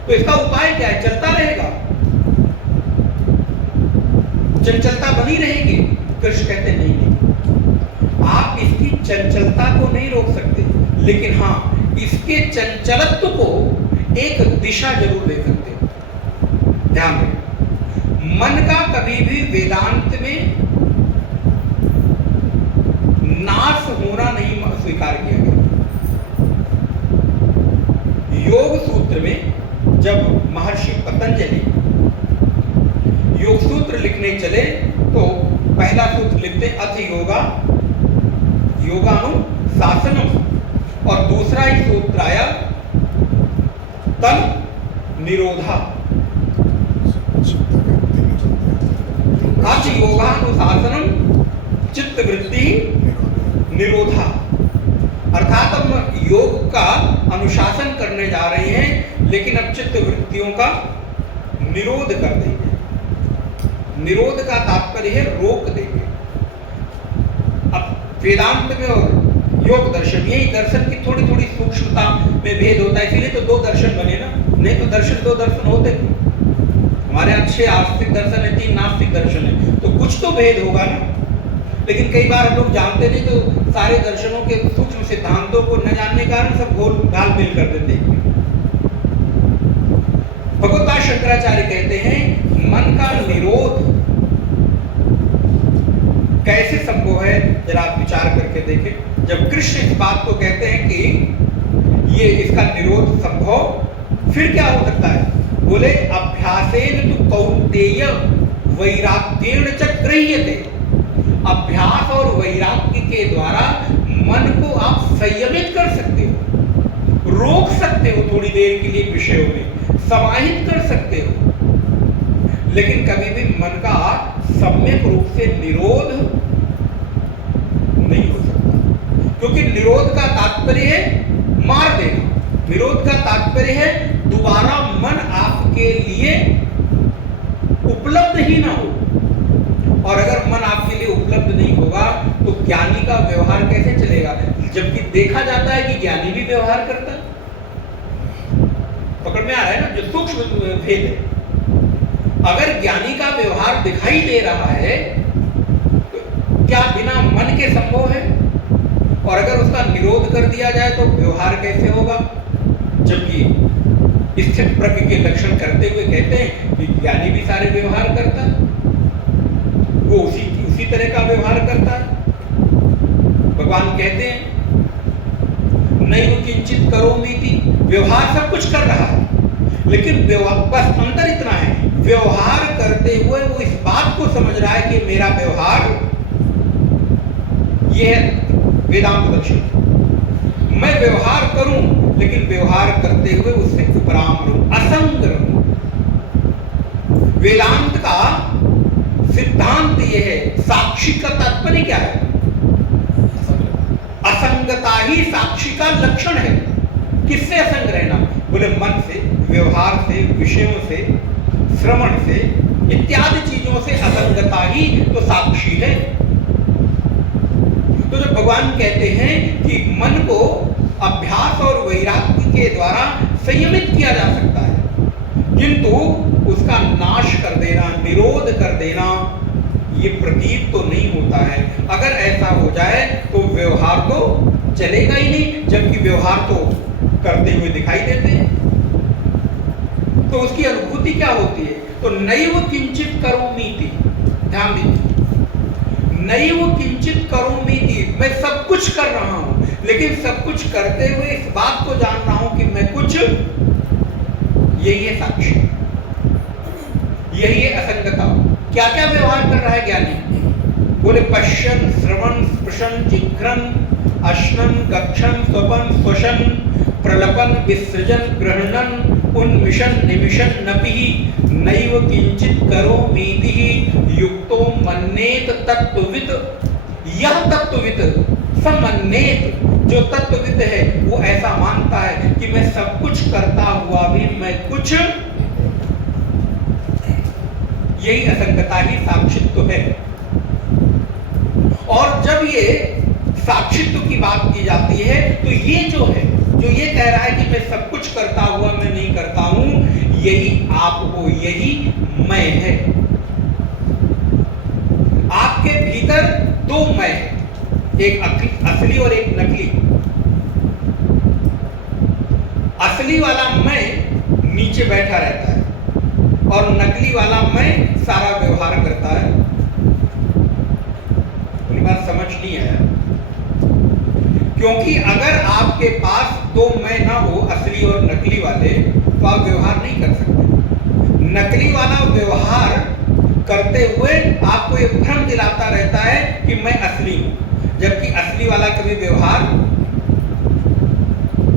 तो इसका उपाय क्या है? चलता रहेगा, चंचलता बनी रहेगी। कृष्ण कहते नहीं, आप इसकी चंचलता को नहीं रोक सकते, लेकिन हाँ, इसके चंचलत्व को एक दिशा जरूर दे सकते हैं। ध्यान दें, मन का कभी भी वेदांत में नाश होना नहीं स्वीकार किया गया। योग सूत्र में जब महर्षि पतंजलि योग सूत्र लिखने चले तो पहला सूत्र लिखते अथ योगा योगानुशासनम, और दूसरा ही सूत्र आया तन निरोधा। अथ योगानुशासनम चित्त वृत्ति निरोधा, अर्थात हम योग का अनुशासन करने जा रहे हैं, लेकिन अब चित्त वृत्तियों का निरोध कर देंगे। निरोध का तात्पर्य है रोक देंगे। अब वेदांत में और योग दर्शन, यही दर्शन की थोड़ी थोड़ी सूक्ष्मता में भेद होता है, इसीलिए तो दो दर्शन बने ना, नहीं तो दर्शन दो दर्शन होते क्यों? हमारे यहाँ 6 आस्तिक दर्शन है, 3 नास्तिक दर्शन है, तो कुछ तो भेद होगा ना। लेकिन कई बार हम लोग जानते नहीं, तो सारे दर्शनों के सूक्ष्म सिद्धांतों को न जानने के कारण सब घोल घाल मेल कर देते हैं। भगवत्पाद शंकराचार्य कहते हैं मन का निरोध कैसे संभव है, जरा आप विचार करके देखें। जब कृष्ण इस बात को कहते हैं कि ये इसका निरोध संभव, फिर क्या हो सकता है? बोले अभ्यासेन तु कौन्तेय वैराग्येण च गृह्यते। अभ्यास और वैराग्य के द्वारा मन को आप संयमित कर सकते हो, रोक सकते हो थोड़ी देर के लिए विषयों में, समाहित कर सकते हो, लेकिन कभी भी मन का सम्यक रूप से निरोध नहीं हो सकता, क्योंकि निरोध का तात्पर्य है मार देना। निरोध का तात्पर्य है दोबारा मन आपके लिए उपलब्ध ही ना हो, और अगर मन आपके लिए उपलब्ध नहीं होगा तो ज्ञानी का व्यवहार कैसे चलेगा? जबकि देखा जाता है कि ज्ञानी भी व्यवहार करता है। पकड़ में आ रहा है ना जो सूक्ष्म भेद है। अगर ज्ञानी का व्यवहार दिखाई दे रहा है तो क्या बिना मन के संभव है? और अगर उसका निरोध कर दिया जाए तो व्यवहार कैसे होगा? जबकि स्थित प्रज्ञ के लक्षण करते हुए कहते हैं कि ज्ञानी भी सारे व्यवहार करता है, वो उसी तरह का व्यवहार करता है। भगवान कहते हैं नैव किंचित करोमीति, व्यवहार सब कुछ कर रहा है, लेकिन बस अंतर इतना है, व्यवहार करते हुए वो इस बात को समझ रहा है कि मेरा व्यवहार ये है वेदांत दर्शन। मैं व्यवहार करूं, लेकिन व्यवहार करते हुए उससे उपराम रहूं, असंग रहूं। वेदांत का सिद्धांत यह है, साक्षी का तात्पर्य क्या है? असंगता ही साक्षी का लक्षण है। किससे असंग रहना? बोले मन से, व्यवहार से, विषयों से, श्रवण से, इत्यादि चीजों से असंगता ही तो साक्षी है। तो जब भगवान कहते हैं कि मन को अभ्यास और वैराग्य के द्वारा संयमित किया जा सकता है, किंतु उसका नाश कर देना, निरोध कर देना, ये प्रतीत तो नहीं होता है। अगर ऐसा हो जाए तो व्यवहार तो चलेगा ही नहीं, जबकि व्यवहार तो करते हुए दिखाई देते हैं। तो उसकी अनुभूति क्या होती है? तो नैव किंचित करोमीति, ध्यान दीजिए, नैव किंचित करोमीति, मैं सब कुछ कर रहा हूं, लेकिन सब कुछ करते हुए इस बात को जान रहा हूं कि मैं कुछ, यही है साक्षी, यही है असंगता। क्या क्या व्यवहार कर रहा है ज्ञानी? बोले पश्यन, श्रवण, स्पृशन, जिघ्रन, अश्नन, गक्षन, स्वपन, स्वशन, प्रलपन, विसृजन, ग्रहणन, उन्मिषन, निमिषन, नपिहि नैव किंचित करोमीति युक्तो मन्येत तत्त्ववित्। यह तत्त्ववित् समन्येत, जो तत्त्वविद है वो ऐसा मानता है कि मैं सब कुछ करता हुआ भी मैं कुछ, यही असंगता ही साक्षित्व है। और जब ये साक्षित्व की बात की जाती है तो ये जो है, जो ये कह रहा है कि मैं सब कुछ करता हुआ मैं नहीं करता हूं, यही आप हो, यही मैं है। आपके भीतर दो मैं है, एक असली और एक नकली। असली वाला मैं नीचे बैठा रहता है और नकली वाला मैं सारा व्यवहार करता है। बात समझ नहीं आया? क्योंकि अगर आपके पास दो मैं ना हो, असली और नकली वाले, तो आप व्यवहार नहीं कर सकते। नकली वाला व्यवहार करते हुए आपको ये भ्रम दिलाता रहता है कि मैं असली हूं, जबकि असली वाला कभी व्यवहार,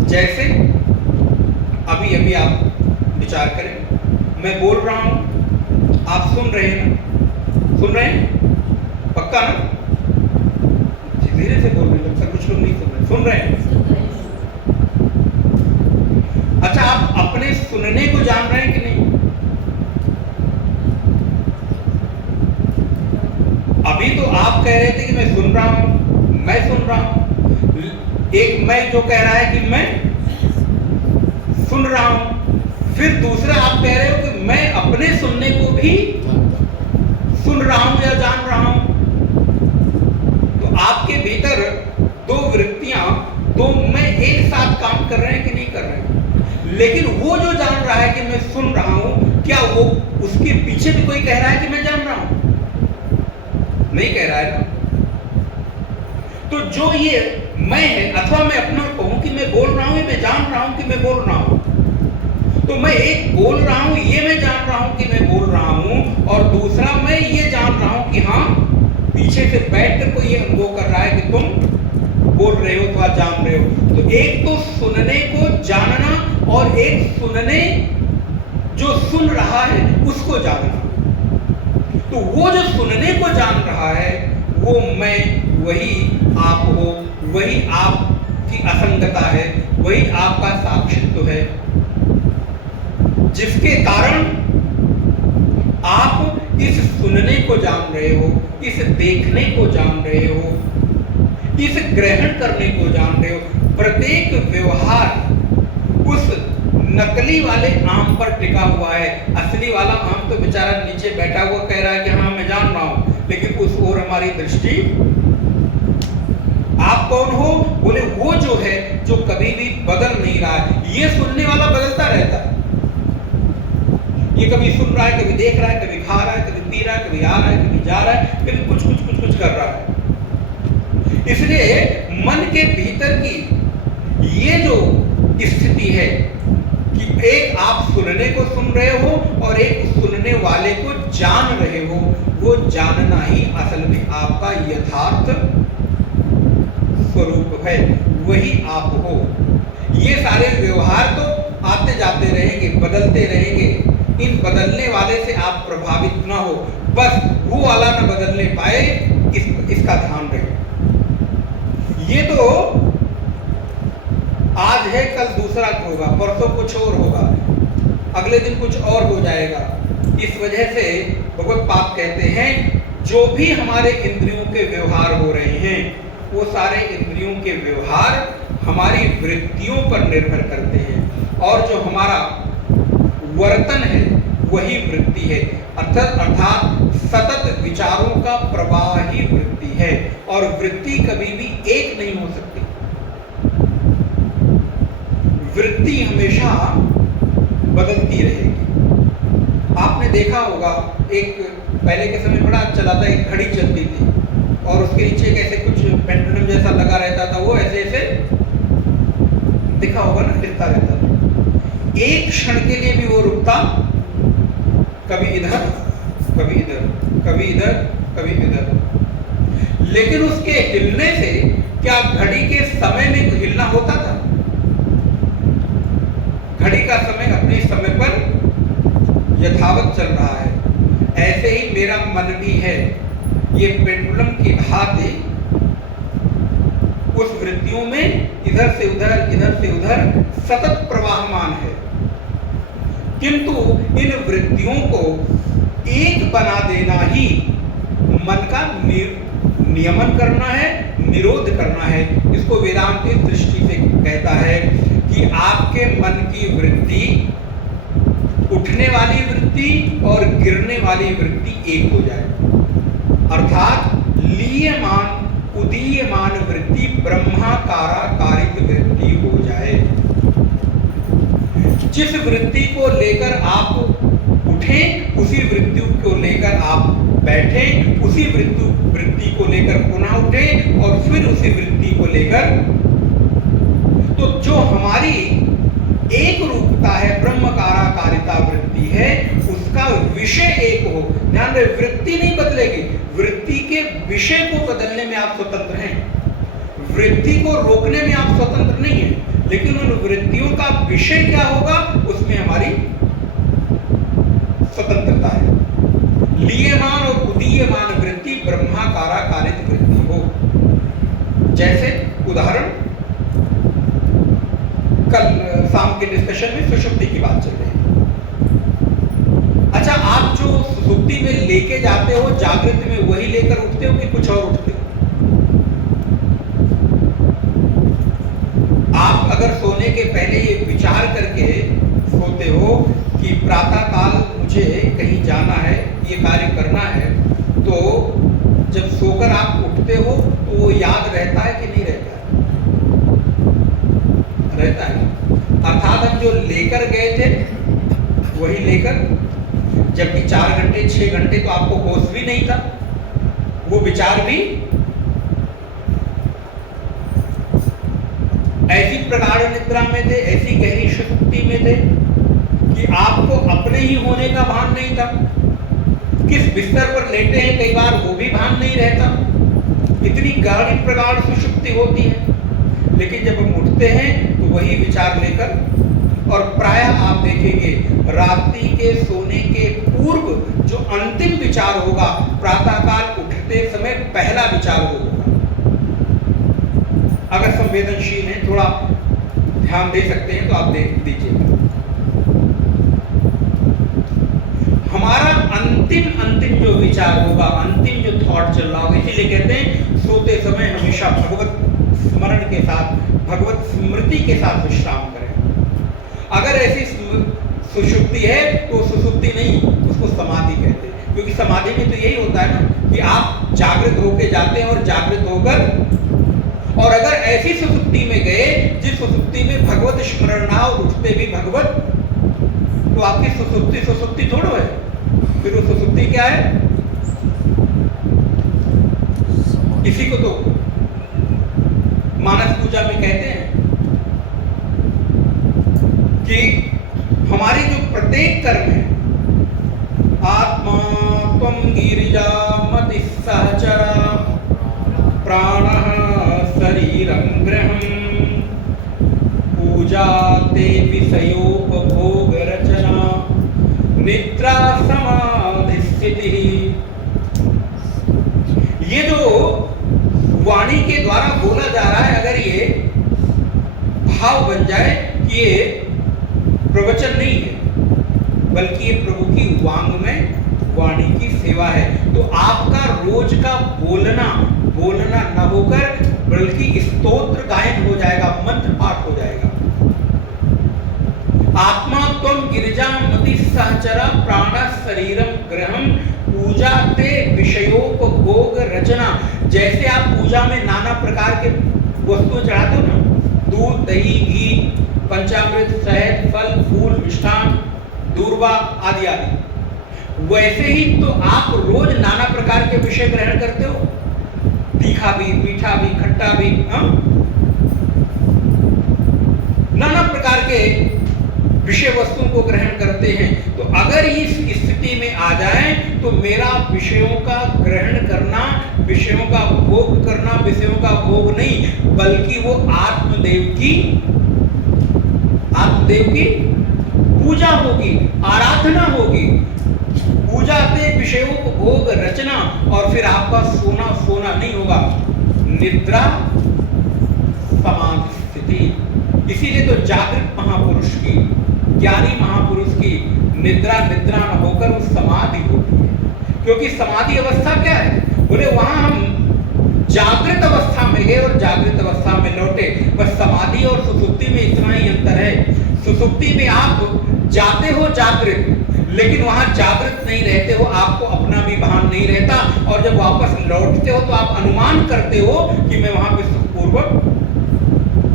जैसे अभी अभी आप विचार करें, मैं बोल रहा हूं, आप सुन रहे हैं ना? सुन रहे हैं पक्का ना? धीरे से बोल रहे हैं, सब कुछ लोग नहीं सुन रहे हैं। अच्छा, आप अपने सुनने को जान रहे हैं कि नहीं? अभी तो आप कह रहे थे कि मैं सुन रहा हूं, मैं सुन रहा हूं। एक मैं जो कह रहा है कि मैं सुन रहा हूं, फिर दूसरा आप कह रहे हो कि मैं अपने सुनने को भी सुन रहा हूं या जान रहा हूं। तो आपके भीतर दो वृत्तियां, दो मैं एक साथ काम कर रहे हैं कि नहीं कर रहे हैं? लेकिन वो जो जान रहा है कि मैं सुन रहा हूं, क्या वो उसके पीछे भी कोई कह रहा है कि मैं जान रहा हूं? नहीं कह रहा है ना? तो जो ये मैं है, अथवा मैं अपना कहूं कि मैं बोल रहा हूं, मैं जान रहा हूं कि मैं बोल रहा हूं, तो मैं एक बोल रहा हूं, ये मैं जान रहा हूं कि मैं बोल रहा हूं, और दूसरा मैं ये जान रहा हूं कि हाँ, पीछे से बैठकर कोई ये अनुभव कर रहा है कि तुम बोल रहे हो अथवा जान रहे हो। तो एक तो सुनने को जानना, और एक सुनने जो सुन रहा है उसको जानना। तो वो जो सुनने को जान रहा है, वो मैं, वही आप हो, वही आपकी असंगता है, वही आपका साक्षित्व है, जिसके कारण आप इस सुनने को जान रहे हो, इस देखने को जान रहे हो, इस ग्रहण करने को जान रहे हो। प्रत्येक व्यवहार उस नकली वाले आम पर टिका हुआ है। असली वाला आम तो बेचारा नीचे बैठा हुआ कह रहा है कि हाँ मैं जान रहा हूं, लेकिन उस ओर हमारी दृष्टि। आप कौन हो? बोले वो जो है जो कभी भी बदल नहीं रहा है। ये सुनने वाला बदलता रहता है, ये कभी सुन रहा है, कभी देख रहा है, कभी खा रहा है, कभी पी रहा है, कभी आ रहा है, कभी जा रहा है, कभी कुछ कर रहा है। इसलिए मन के भीतर की ये जो स्थिति है कि एक आप सुनने को सुन रहे हो और एक सुनने वाले को जान रहे हो, वो जानना ही असल में आपका यथार्थ स्वरूप है, वही आप हो। ये सारे व्यवहार तो आते जाते रहेंगे, बदलते रहेंगे। इन बदलने वाले से आप प्रभावित ना हो, बस वो वाला ना बदलने पाए, इसका ध्यान रखें। ये तो आज है, कल दूसरा होगा, परसों कुछ और होगा, अगले दिन कुछ और हो जाएगा। इस वजह से भगवत पाद कहते हैं, जो भी हमारे इंद्रियों के व्यवहार हो रहे हैं, वो सारे इंद्रियों के व्यवहार हमारी वृत्तियों पर निर्भर करते हैं, और जो हमारा वर्तन है वही वृत्ति है। अर्थात सतत विचारों का प्रवाह ही वृत्ति है, और वृत्ति कभी भी एक नहीं हो सकती। वृत्ति हमेशा बदलती रहेगी। आपने देखा होगा, एक पहले के समय बड़ा चला था, एक घड़ी चलती थी और उसके नीचे कैसे कुछ पेंडुलम जैसा लगा रहता था, वो ऐसे ऐसे दिखा होगा ना, हिलता रहता था। एक क्षण के लिए भी वो रुकता, कभी इधर कभी इधर, कभी इधर कभी इधर। लेकिन उसके हिलने से क्या घड़ी के समय में हिलना होता था? घड़ी का समय अपने समय पर यथावत चल रहा है। ऐसे ही मेरा मन भी है, ये पेंडुलम की भांति उस वृत्तियों में इधर से उधर सतत प्रवाहमान है। किंतु इन वृत्तियों को एक बना देना ही मन का नियमन करना है, निरोध करना है। इसको वेदांत की दृष्टि से कहता है कि आपके मन की वृत्ति, उठने वाली वृत्ति और गिरने वाली वृत्ति एक हो जाए, अर्थात लीयमान उदीयमान वृत्ति ब्रह्माकारित वृत्ति हो जाए। जिस वृत्ति को लेकर आप उठें, उसी वृत्ति को लेकर आप बैठें, उसी वृत्ति को लेकर पुनः उठें और फिर उसी वृत्ति को लेकर तो जो हमारी एक रूपता है, ब्रह्मकाराकारिता वृत्ति है, उसका विषय एक हो। ध्यान रहे, वृत्ति नहीं बदलेगी, वृत्ति के विषय को बदलने में आप स्वतंत्र हैं, वृत्ति को रोकने में आप स्वतंत्र नहीं है, लेकिन उन वृत्तियों का विषय क्या होगा उसमें हमारी स्वतंत्रता है। लीयमान और उदीयमान वृत्ति ब्रह्माकाराकारित वृत्ति हो। जैसे उदाहरण, कल शाम के डिस्कशन में सुषुप्ति की बात चल रही है। अच्छा, आप जो सुषुप्ति में लेके जाते हो जागृत में वही लेकर उठते हो कि कुछ और उठते हो? आप अगर सोने के पहले ये विचार करके सोते हो कि प्रातः काल मुझे कहीं जाना है, ये कार्य करना है, तो जब सोकर आप उठते हो तो वो याद रहता है कि नहीं रहता है? रहता है। अर्थात हम जो लेकर गए थे वही लेकर, जबकि 4 घंटे 6 घंटे तो आपको होश भी नहीं था, वो विचार भी ऐसी प्रगाढ़ निद्रा में थे, ऐसी गहरी सुषुप्ति में थे कि आपको अपने ही होने का भान नहीं था। किस बिस्तर पर लेटे हैं कई बार वो भी भान नहीं रहता, इतनी गाढ़ी प्रगाढ़ सुषुप्ति होती है। लेकिन जब हम उठते हैं तो वही विचार लेकर, और प्रायः आप देखेंगे रात्रि के सोने के पूर्व जो अंतिम विचार होगा प्रातःकाल उठते समय पहला विचार होगा। अगर संवेदनशील हैं, थोड़ा ध्यान दे सकते हैं तो आप देख दीजिएगा। हमारा अंतिम जो विचार होगा, अंतिम जो थॉट चल रहा होगा, इसीलिए कहते हैं सोते समय हमेशा भगवत स्मरण के साथ, भगवत स्मृति के साथ विश्राम करें। अगर ऐसी सुषुप्ति है तो सुषुप्ति नहीं, उसको समाधि कहते हैं, क्योंकि समाधि में तो यही होता है ना कि आप जागृत होके जाते हैं और जागृत होकर, और अगर ऐसी सुषुप्ति में गए जिस सुषुप्ति में भगवत स्मरण ना हो, उठते भी भगवत, तो आपकी सुषुप्ति थोड़ो है, फिर वो सुषुप्ति क्या है? इसी को तो मानस पूजा में कहते हैं कि हमारी जो प्रत्येक कर्म है, आत्मा त्वं गिरिजा मति सहचरा प्राणः शरीरं गृहं पूजा ते विषयोपभोग रचना निद्रा समाधि स्थिति। ये जो वाणी के द्वारा बोला जा रहा है, अगर ये भाव बन जाए कि ये प्रवचन नहीं है बल्कि ये प्रभु की वांग में वाणी की सेवा है, तो आपका रोज का बोलना न होकर बल्कि स्तोत्र गायन हो जाएगा, मंत्र पाठ हो जाएगा। आत्मा त्वं गिरिजा मति सहचरा प्राण शरीरम गृहम पूजा ते विषयोपभोग रचना। जैसे आप पूजा में नाना प्रकार के वस्तुएं चढ़ाते हो ना, दूध दही घी पंचामृत शहद फल फूल मिष्ठान दूर्वा आदि आदि, वैसे ही तो आप रोज नाना प्रकार के विषय ग्रहण करते हो, तीखा भी मीठा भी खट्टा भी, नाना प्रकार के विषय वस्तुओं को ग्रहण करते हैं। तो अगर इस स्थिति में आ जाए तो मेरा विषयों का ग्रहण करना, विषयों का भोग करना, विषयों का भोग नहीं बल्कि वो आत्मदेव की पूजा होगी, आराधना होगी। पूजा से विषयों को भोग रचना, और फिर आपका सोना नहीं होगा, निद्रा समाधि स्थिति। इसीलिए तो जागृत महापुरुष की, ज्ञानी महापुरुष की निद्रा न होकर वो समाधि होती है। क्योंकि समाधि अवस्था क्या है? बोले वहां हम जागृत अवस्था में गए और जागृत अवस्था में लौटे, बस समाधि और सुषुप्ति में इतना ही अंतर है। सुषुप्ति में आप जाते हो जागृत, लेकिन वहां जागृत नहीं रहते हो, आपको अपना भी भान नहीं रहता, और जब वापस लौटते हो तो आप अनुमान करते हो कि मैं वहां पे सुखपूर्वक,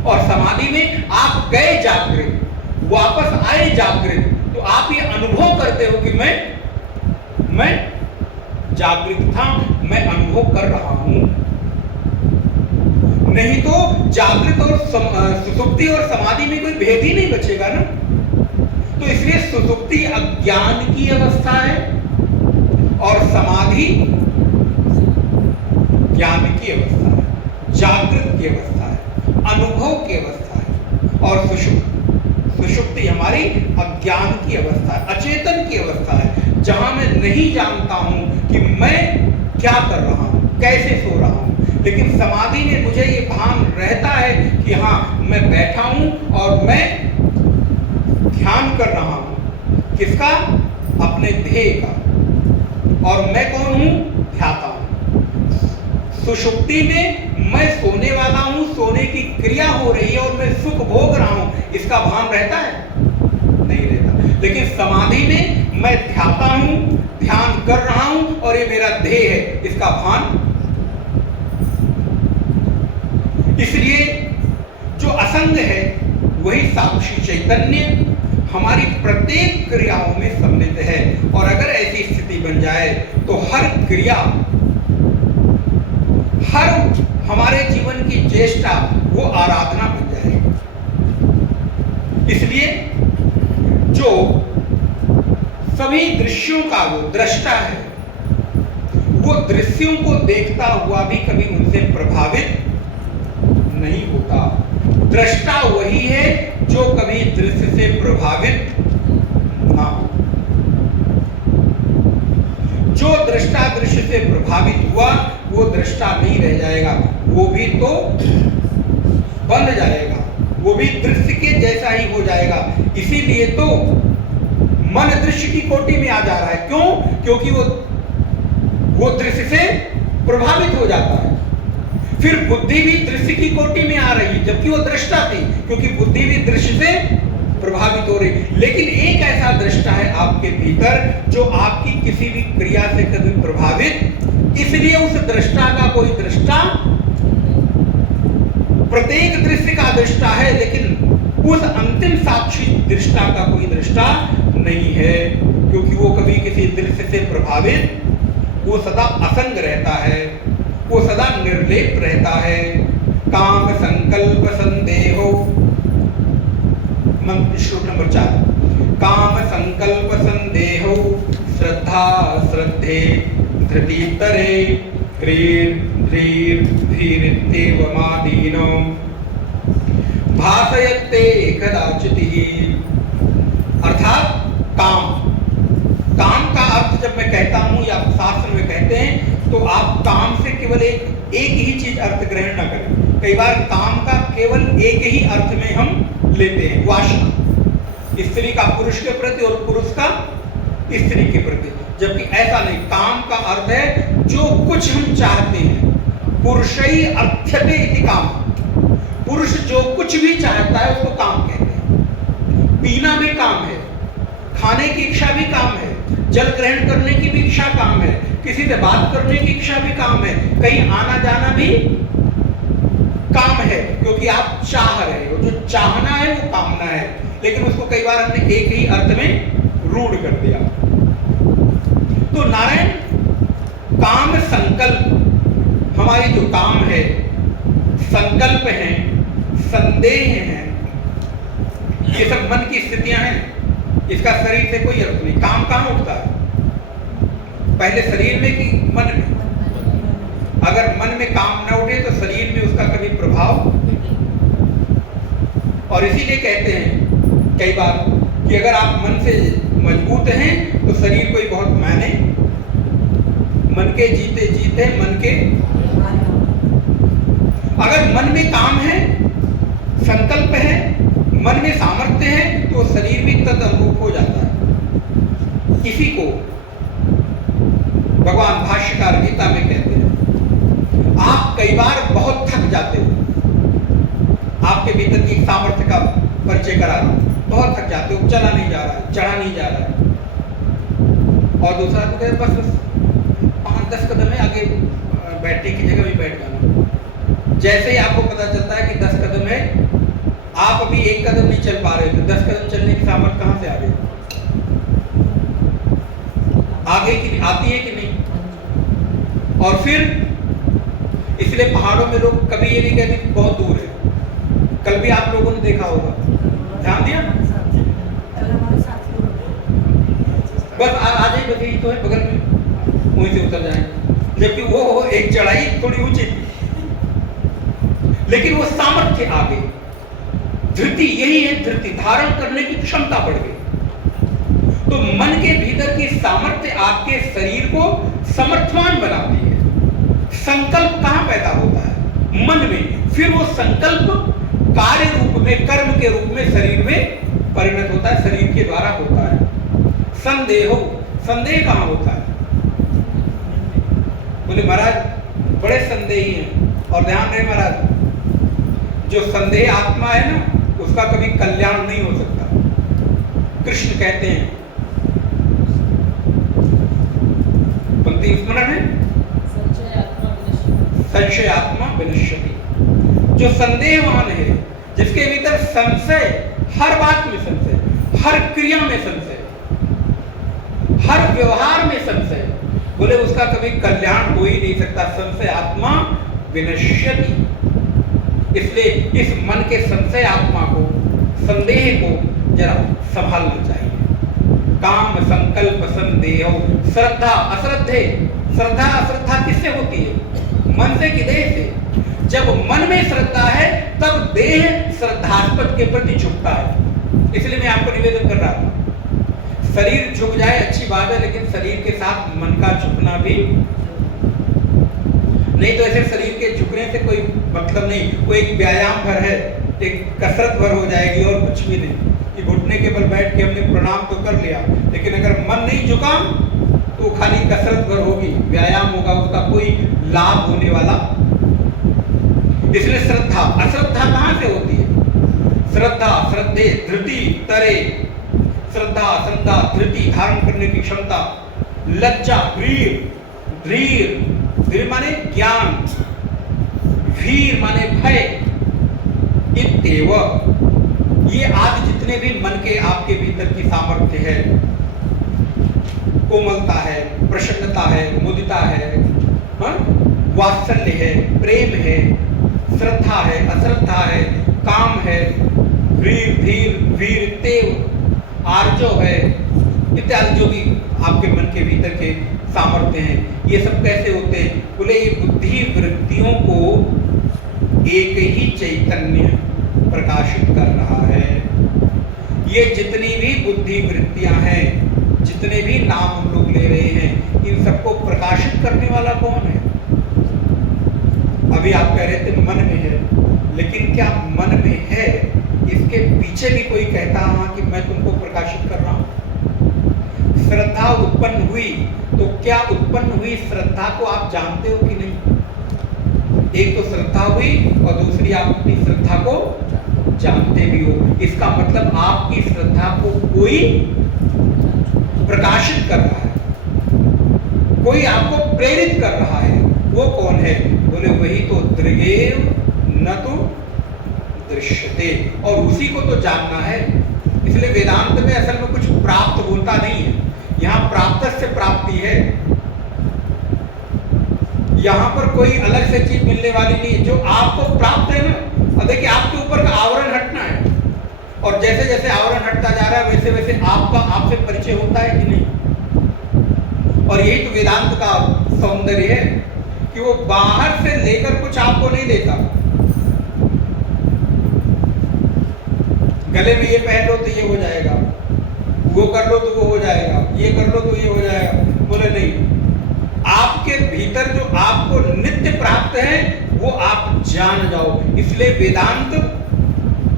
और समाधि में आप गए जागृत, वापस आए जागृत, तो आप ये अनुभव करते हो कि मैं जागृत था, मैं अनुभव कर रहा हूं। नहीं तो जागृत और सुसुप्ति और समाधि में कोई भेद ही नहीं बचेगा ना। तो इसलिए सुसुप्ति अज्ञान की अवस्था है और समाधि ज्ञान की अवस्था है, जागृत की अवस्था है, अनुभव की अवस्था है। और सुषुप्ति हमारी अज्ञान की अवस्था है, अचेतन की अवस्था है, जहां मैं नहीं जानता हूं कि मैं क्या कर रहा हूं, कैसे सो रहा हूं। लेकिन समाधि में मुझे ये भान रहता है कि हाँ, मैं बैठा हूं और मैं ध्यान कर रहा हूं। किसका? अपने ध्येय का। और मैं कौन हूं? ध्याता हूं। सुषुप्ति में मैं सोने वाला हूं, सोने की क्रिया हो रही है और मैं सुख भोग रहा हूं, इसका भान रहता है? नहीं रहता। लेकिन समाधि में मैं ध्याता हूं, ध्यान कर रहा हूं और ये मेरा ध्येय है, इसका भान। इसलिए जो असंग है वही साक्षी चैतन्य हमारी प्रत्येक क्रियाओं में सम्मिलित है। और अगर ऐसी स्थिति बन जाए तो हर क्रिया, हर हमारे जीवन की चेष्टा वो आराधना बन जाएगी। इसलिए जो सभी दृश्यों का वो दृष्टा है, वो दृश्यों को देखता हुआ भी कभी उनसे प्रभावित नहीं होता। दृष्टा वही है जो कभी दृश्य से प्रभावित ना हो। जो दृष्टा दृश्य से प्रभावित हुआ वो दृष्टा नहीं रह जाएगा, वो भी तो बन जाएगा, वो भी दृश्य के जैसा ही हो जाएगा। इसीलिए तो मन दृश्य की कोटि में आ जा रहा है। क्यों? क्योंकि वो दृश्य से प्रभावित हो जाता है। फिर बुद्धि भी दृश्य की कोटि में आ रही है, जबकि वो दृष्टा थी, क्योंकि बुद्धि भी दृश्य से प्रभावित हो रही। लेकिन एक ऐसा दृष्टा है आपके भीतर जो आपकी किसी भी क्रिया से कभी प्रभावित, इसलिए उस दृष्टा का कोई दृष्टा, प्रत्येक दृश्य का दृष्टा है, लेकिन उस अंतिम साक्षी दृष्टा का कोई दृष्टा नहीं है, क्योंकि वो कभी किसी दृश्य से प्रभावित, वो सदा असंग रहता है, वो सदा निर्लेप रहता है। काम संकल्प संदेहो, श्लोक नंबर 4। काम संकल्प संदेहो श्रद्धा श्रद्धे धृतितरे ह्रीर ह्रीर धीरित्येवमादीनो भासयते कदाचित्। अर्थात काम का अर्थ जब मैं कहता हूं या शास्त्र में कहते हैं तो आप काम से केवल एक ही चीज अर्थ ग्रहण न करें। कई बार काम का केवल एक ही अर्थ में हम लेते हैं, वासना, स्त्री का पुरुष के प्रति और पुरुष का स्त्री के प्रति, जबकि ऐसा नहीं। काम का अर्थ है जो कुछ हम चाहते हैं। पुरुषई अर्थ्यते इति काम, पुरुष जो कुछ भी चाहता है उसको काम कहते हैं। पीना भी काम है, खाने की इच्छा भी काम है, जल ग्रहण करने की भी इच्छा काम है, किसी से बात करने की इच्छा भी काम है, कहीं आना जाना भी काम है, क्योंकि आप चाह रहे हो। जो चाहना है वो कामना है, लेकिन उसको कई बार हमने एक ही अर्थ में रूढ़ कर दिया। तो नारायण काम संकल्प, हमारी जो काम है, संकल्प है, संदेह है, ये सब मन की स्थितियां हैं। इसका शरीर से कोई अर्थ नहीं। काम कहां उठता है? पहले शरीर में कि मन में? अगर मन में काम न उठे तो शरीर में उसका कभी प्रभाव। और इसीलिए कहते हैं कई बार कि अगर आप मन से मजबूत हैं तो शरीर कोई बहुत मायने, मन के जीते जीते मन के। अगर मन में काम है, संकल्प है, मन में सामर्थ्य है तो शरीर भी तद अनुरूप हो जाता है। इसी को भगवान भाष्यकार गीता में कहते हैं, आप कई बार बहुत थक जाते हो। आपके भीतर की सामर्थ्य का परिचय करा रहा हूं, बहुत थक जाते हो, चला नहीं जा रहा है, चढ़ा नहीं जा रहा है। और दूसरा तो कहते बस 5-10 कदम है आगे, बैठने की जगह भी बैठ जाना। जैसे ही आपको पता चलता है कि 10 कदम है, आप अभी 1 कदम नहीं चल पा रहे थे, 10 कदम चलने की सामर्थ्य कहां से आ गई? आगे की आती है कि नहीं? और फिर इसलिए पहाड़ों में लोग कभी ये नहीं कहते कि बहुत दूर है। कल भी आप लोगों ने देखा होगा, ध्यान दिया, बस आ जाए, बस यही तो है बगल में, वहीं से उतर जाएंगे। जबकि वो एक चढ़ाई थोड़ी ऊंची थी, लेकिन वो सामर्थ्य आ गई। धृति यही है, धृति धारण करने की क्षमता बढ़ गई। तो मन के भीतर की सामर्थ्य आपके शरीर को समर्थवान बनाती है। संकल्प कहां पैदा होता है? मन में। फिर वो संकल्प कार्य रूप में, कर्म के रूप में शरीर में परिणत होता है, शरीर के द्वारा होता है। संदेह, संदेह कहां होता है? बोले महाराज बड़े संदेही हैं। और ध्यान रहे महाराज, जो संदेह आत्मा है ना, उसका कभी कल्याण नहीं हो सकता। कृष्ण कहते हैं, पंक्ति स्मरण है, संशय आत्मा विनश्यति। जो संदेहवान है, जिसके भीतर संशय, हर बात में संशय, हर क्रिया में संशय, हर व्यवहार में संशय, बोले उसका कभी कल्याण हो ही नहीं सकता। संशय आत्मा विनश्यति। इसलिए इस मन के संशय आत्मा को, संदेह को जरा संभालना चाहिए। काम संकल्प संदेह, श्रद्धा अश्रद्धे। श्रद्धा अश्रद्धा किससे होती है? मन से कि देह से? जब मन में श्रद्धा है तब देह श्रद्धास्पद के प्रति झुकता है। इसलिए मैं आपको निवेदन कर रहा था, शरीर झुक जाए अच्छी बात है, लेकिन शरीर के साथ मन का झुकना भी, नहीं तो ऐसे शरीर के झुकने से कोई मतलब नहीं। वो एक व्यायाम भर है, एक कसरत भर हो जाएगी और कुछ भी नहीं। कि घुटने के बल बैठ के हमने प्रणाम तो कर लिया, लेकिन अगर मन नहीं झुका तो खाली कसरत भर होगी, व्यायाम होगा, उसका कोई लाभ होने वाला। इसलिए श्रद्धा अश्रद्धा कहां से होती है? श्रद्धा, श्रद्धे, धृति, तरे। श्रद्धा, श्रद्धा, धृति, धारण करने की क्षमता। लज्जा, वीर, धीर, धीर माने ज्ञान, वीर माने भय, इत्येव। ये आदि जितने भी मन के आपके भीतर की सामर्थ्य है, कोमलता है, प्रसन्नता है, मुदिता है, वात्सल्य है, प्रेम है, श्रद्धा है, अश्रद्धा है, काम है, वीर, धीर, वीर, तेव, आर्जव है, इत्यादि जो भी आपके मन के भीतर के सामर्थ्य हैं, ये सब कैसे होते हैं? बोले ये बुद्धि वृत्तियों को एक ही चैतन्य प्रकाशित कर रहा है। ये जितनी भी बुद्धि वृत्तियां हैं, जितने भी नाम हम लोग ले रहे हैं, इन सबको प्रकाशित करने वाला कौन है? अभी आप कह रहे थे मन में है, लेकिन क्या मन में है इसके पीछे भी कोई कहता है कि मैं तुमको प्रकाशित कर रहा हूं? श्रद्धा उत्पन्न हुई तो क्या उत्पन्न हुई श्रद्धा को आप जानते हो कि नहीं? एक तो श्रद्धा हुई और दूसरी आप अपनी श्रद्धा को जानते भी हो। इसका मतलब आपकी श्रद्धा को कोई प्रकाशित कर रहा है, कोई आपको प्रेरित कर रहा है। वो कौन है? बोले वही तो दृगेव न तो दृश्यते, और उसी को तो जानना है। इसलिए वेदांत में असल में कुछ प्राप्त होता नहीं है, यहाँ प्राप्त से प्राप्ति है। यहाँ पर कोई अलग से चीज मिलने वाली नहीं है, जो आपको प्राप्त है ना। अब देखिए आपके ऊपर का आवरण हटना है, और जैसे जैसे आवरण हटता जा रहा है वैसे वैसे आपका आपसे परिचय होता है कि नहीं। और यही तो वेदांत का सौंदर्य है कि वो बाहर से लेकर कुछ आपको नहीं देता। गले में ये पहन लो तो ये हो जाएगा, वो कर लो तो वो हो जाएगा, ये कर लो तो ये हो जाएगा। बोले नहीं, आपके भीतर जो आपको नित्य प्राप्त है वो आप जान जाओ। इसलिए वेदांत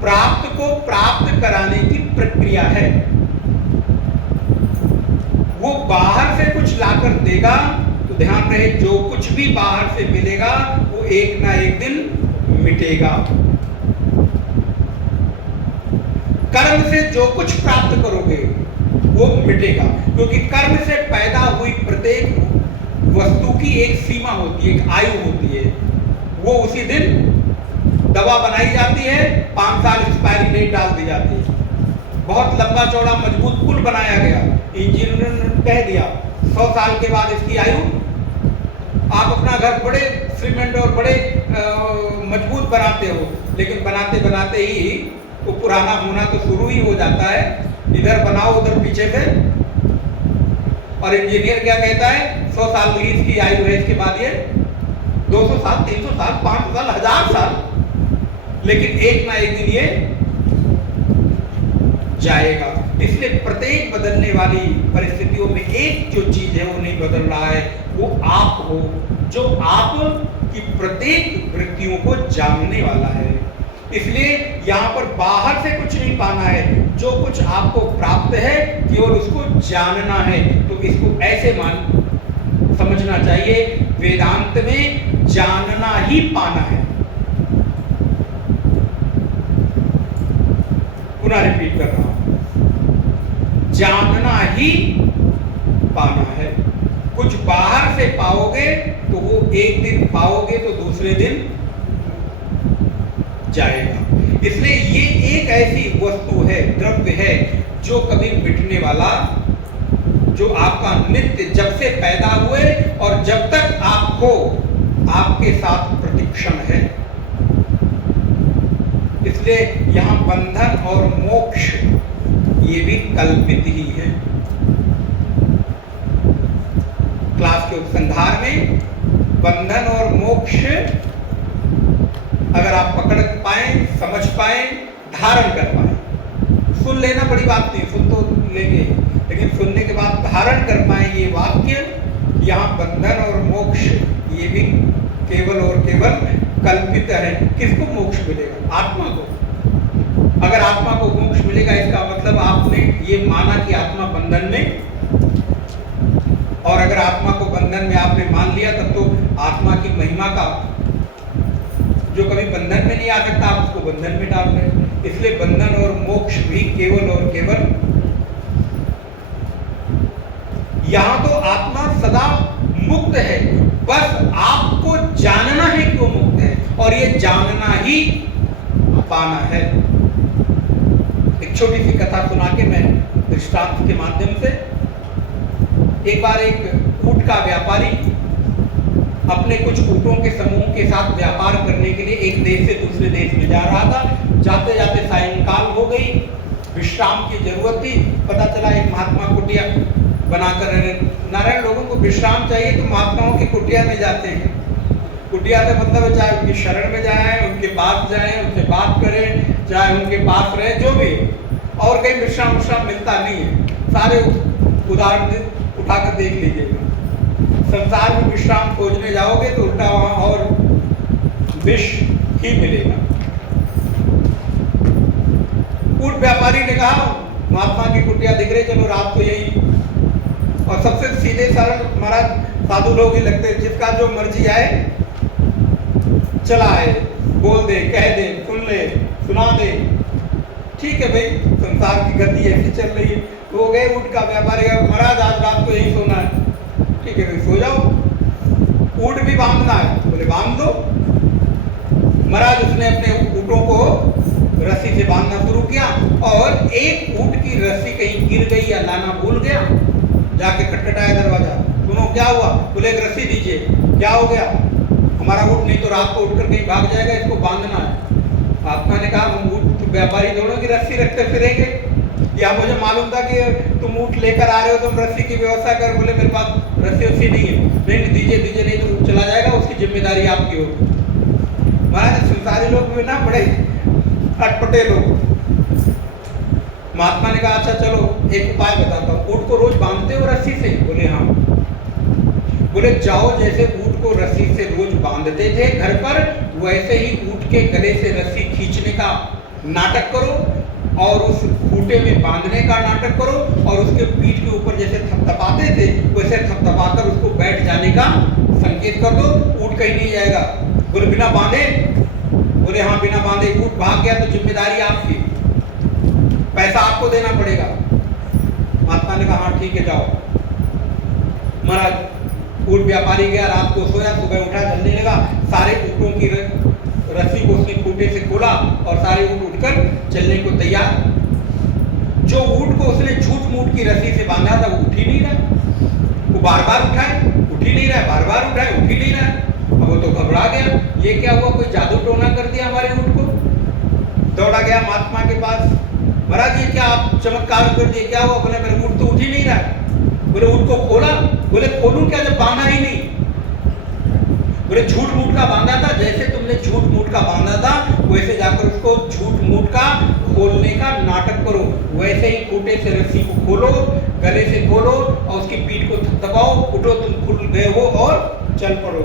प्राप्त को प्राप्त कराने की प्रक्रिया है। वो बाहर से कुछ लाकर देगा तो ध्यान रहे, जो कुछ भी बाहर से मिलेगा वो एक ना एक दिन मिटेगा। कर्म से जो कुछ प्राप्त करोगे वो मिटेगा, क्योंकि कर्म से पैदा हुई प्रत्येक वस्तु की एक सीमा होती है, एक आयु होती है। वो उसी दिन दवा बनाई जाती है, 5 साल एक्सपायरी डेट डाल दी जाती है। बहुत लंबा चौड़ा मजबूत पुल बनाया गया, इंजीनियर ने कह दिया 100 साल के बाद इसकी आयु आप अपना घर बड़े सीमेंट और बड़े मजबूत बनाते हो, लेकिन बनाते बनाते ही वो पुराना होना तो शुरू ही हो जाता है। इधर बनाओ उधर पीछे से। और इंजीनियर क्या कहता है, 100 साल की इसकी आयु है, इसके बाद ये 200 साल, 300 साल, 500 साल, 1000 साल, लेकिन एक ना एक दिन ये जाएगा। इसलिए प्रत्येक बदलने वाली परिस्थितियों में एक जो चीज है वो नहीं बदल रहा है, वो आप हो, जो आप की प्रत्येक वृत्तियों को जानने वाला है। इसलिए यहाँ पर बाहर से कुछ नहीं पाना है, जो कुछ आपको प्राप्त है केवल उसको जानना है। तो इसको ऐसे समझना चाहिए, वेदांत में जानना ही पाना है। पुनः रिपीट कर रहा हूं, जानना ही पाना है। कुछ बाहर से पाओगे तो वो एक दिन पाओगे तो दूसरे दिन जाएगा। इसलिए ये एक ऐसी वस्तु है, द्रव्य है, जो कभी मिटने वाला, जो आपका नित्य जब से पैदा हुए और जब तक आप हो आपके साथ प्रतिक्षण है। इसलिए यहां बंधन और मोक्ष ये भी कल्पित ही है। क्लास के उपसंहार में बंधन और मोक्ष अगर आप पकड़ पाए, समझ पाए, धारण कर पाए, सुन लेना बड़ी बात नहीं, सुन तो लेंगे, लेकिन सुनने के बाद धारण कर पाए ये वाक्य, यहाँ बंधन और मोक्ष ये भी केवल और केवल कल्पित है। किसको मोक्ष मिलेगा? आत्मा को। अगर आत्मा को मोक्ष मिलेगा इसका मतलब आपने ये माना कि आत्मा बंधन में, और अगर आत्मा को बंधन में आपने मान लिया तब तो आत्मा की महिमा का, जो कभी बंधन में नहीं आ सकता आप उसको बंधन में डाल रहे। इसलिए बंधन और मोक्ष भी केवल और केवल, यहां तो आत्मा सदा मुक्त है, बस आपको जानना है कि वो मुक्त है, और ये जानना ही पाना है। एक छोटी सी कथा सुना के मैं दृष्टांत के माध्यम से, एक बार एक ऊंट का व्यापारी अपने कुछ ऊँटों के समूह के साथ व्यापार करने के लिए एक देश से दूसरे देश में जा रहा था। जाते जाते सायंकाल हो गई, विश्राम की जरूरत थी। पता चला एक महात्मा कुटिया बनाकर, नारायण लोगों को विश्राम चाहिए तो महात्माओं की कुटिया में जाते हैं। कुटिया से मतलब चाहे उनकी शरण में जाए, उनके पास जाए, उनसे बात करें, चाहे उनके पास रहे, जो भी, और कहीं विश्राम मिलता नहीं है। सारे उदाहरण उठाकर देख लीजिएगा। संसार में विश्राम खोजने जाओगे तो उल्टा वहां और विष ही मिलेगा। ऊंट व्यापारी ने कहा महात्मा की कुटिया दिख रही, चलो रात को यही। और सबसे सीधे सरल महाराज साधु लोग ही लगते, जिसका जो मर्जी आए चला आए, बोल दे, कह दे, सुन ले, सुना दे। ठीक है भाई, संसार की गति ऐसी चल रही है। तो हो गए ऊंट का व्यापारी, महाराज आज रात को यही सोना है। ठीक है भाई, सो जाओ। ऊंट भी बांधना है, बोले बांध दो। महाराज उसने अपने ऊँटों को रस्सी से बांधना शुरू किया, और एक ऊंट की रस्सी कहीं गिर गई या लाना भूल गया, जाके खटखटाया दरवाजा, सुनो क्या हुआ? बोले एक रस्सी दीजिए। क्या हो गया? हमारा ऊंट नहीं तो रात को उठकर कहीं भाग जाएगा, इसको बांधना है। आत्मा ने कहा हम ऊंट व्यापारी दोनों की रस्सी रखते फिरेंगे, या मुझे मालूम था कि तुम ऊंट लेकर आ रहे हो, तुम रस्सी की व्यवस्था कर। बोले मेरे पास रस्सी वस्सी नहीं है। नहीं दीजिए दीजिए, नहीं तो ऊंट चला जाएगा, उसकी जिम्मेदारी आपकी होगी। महाराज संसारी लोग भी ना बड़े अटपटे लोग। महात्मा ने कहा अच्छा चलो एक उपाय बताता हूँ, ऊंट को रोज बांधते हो रस्सी से? बोले हाँ। बोले जाओ, जैसे ऊंट को रस्सी से रोज बांधते थे घर पर, वैसे ही ऊंट के गले से रस्सी खींचने का नाटक करो, और उस खूंटे में बांधने का नाटक करो, और उसके पीठ के ऊपर जैसे थपथपाते थे वैसे थपथपाकर उसको बैठ जाने का संकेत कर दो, ऊंट कहीं नहीं जाएगा। बोले बिना बांधे? बोले हाँ बिना बांधे। ऊंट भाग गया तो जिम्मेदारी आपकी, पैसा आपको देना पड़ेगा। महात्मा ने कहा हाँ ठीक है जाओ। महाराज ऊंट व्यापारी गया, रात को सोया, सुबह उठा, चलने लगा। सारे ऊँटों की रस्सी को उसने खूंटे से खोला और सारे ऊँट उठकर चलने को तैयार। जो ऊँट को उसने झूठ मूठ की रस्सी से बांधा था वो उठ ही नहीं रहा। वो बार बार उठाए, उठ ही नहीं रहा है, बार बार उठाए उठ ही नहीं रहा है। अब वो तो घबरा गया, ये क्या हुआ, कोई जादू टोना कर दिया हमारे ऊँट को। दौड़ा गया महात्मा के पास, महाराज ये क्या आप चमत्कार कर दिए, क्या हुआ? बोले मेरे ऊँट तो उठ ही नहीं रहा है। बोले ऊँट को खोला, बोले खोलूं क्या जब बांधा ही नहीं। बोले झूठ मूठ का बांधा था, जैसे तुमने झूठ मूठ का बांधा था वैसे जाकर उसको झूठ मूठ का खोलने का नाटक करो। वैसे ही खूंटे से रस्सी को खोलो, गले से खोलो और उसकी पीठ को थपथपाओ, उठो तुम खुल गए हो और चल पड़ो।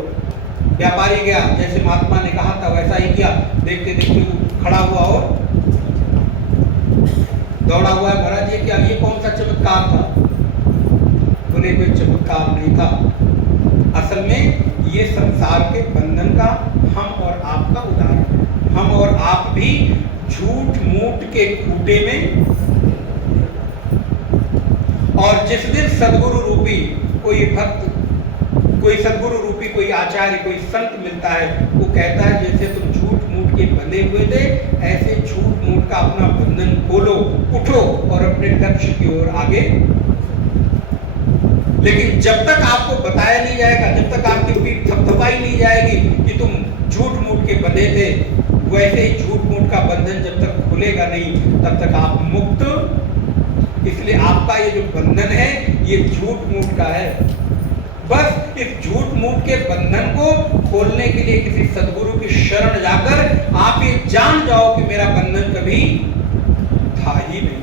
व्यापारी गया, जैसे महात्मा ने कहा था वैसा ही किया। देखते देखते वो खड़ा हुआ और दौड़ा हुआ है। महाराज ये क्या, ये कौन सा चमत्कार था? बोले कोई चमत्कार नहीं था, असल में ये संसार के बंधन का हम और आपका उदाहरण है। हम और आप भी झूठ मूठ के खूंटे में, और जिस दिन सदगुरु रूपी कोई भक्त, कोई सदगुरु रूपी कोई आचार्य, कोई संत मिलता है, वो कहता है जैसे तुम झूठ मूठ के बंधे हुए थे ऐसे झूठ मूठ का अपना बंधन खोलो, उठो और अपने लक्ष्य की ओर आगे। लेकिन जब तक आपको बताया नहीं जाएगा, जब तक आपकी पीठ थपथपाई नहीं जाएगी कि तुम झूठ मूठ के बंधे थे, वैसे ही झूठ मूठ का बंधन जब तक खुलेगा नहीं तब तक आप मुक्त। इसलिए आपका ये जो बंधन है ये झूठ मूठ का है। बस इस झूठ मूठ के बंधन को खोलने के लिए किसी सदगुरु की शरण जाकर आप ये जान जाओ कि मेरा बंधन कभी था ही नहीं।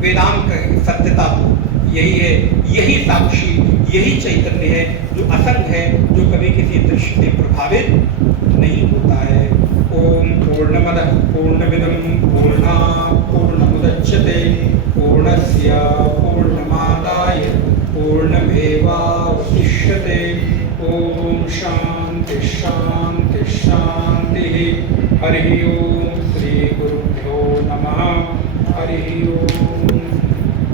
वेदांत की सत्यता तो यही है, यही साक्षी, यही चैतन्य है जो असंग है, जो कभी किसी दृश्य से प्रभावित नहीं होता है। ओम पूर्णमदः पूर्णमिदं पूर्णात् पूर्णमुदच्यते पूर्णस्य पूर्णमादाय पूर्णमेवावशिष्यते। ओम शांति शांति शांति। हरि ओम। श्री गुरुभ्यो नमः। हरि ओम।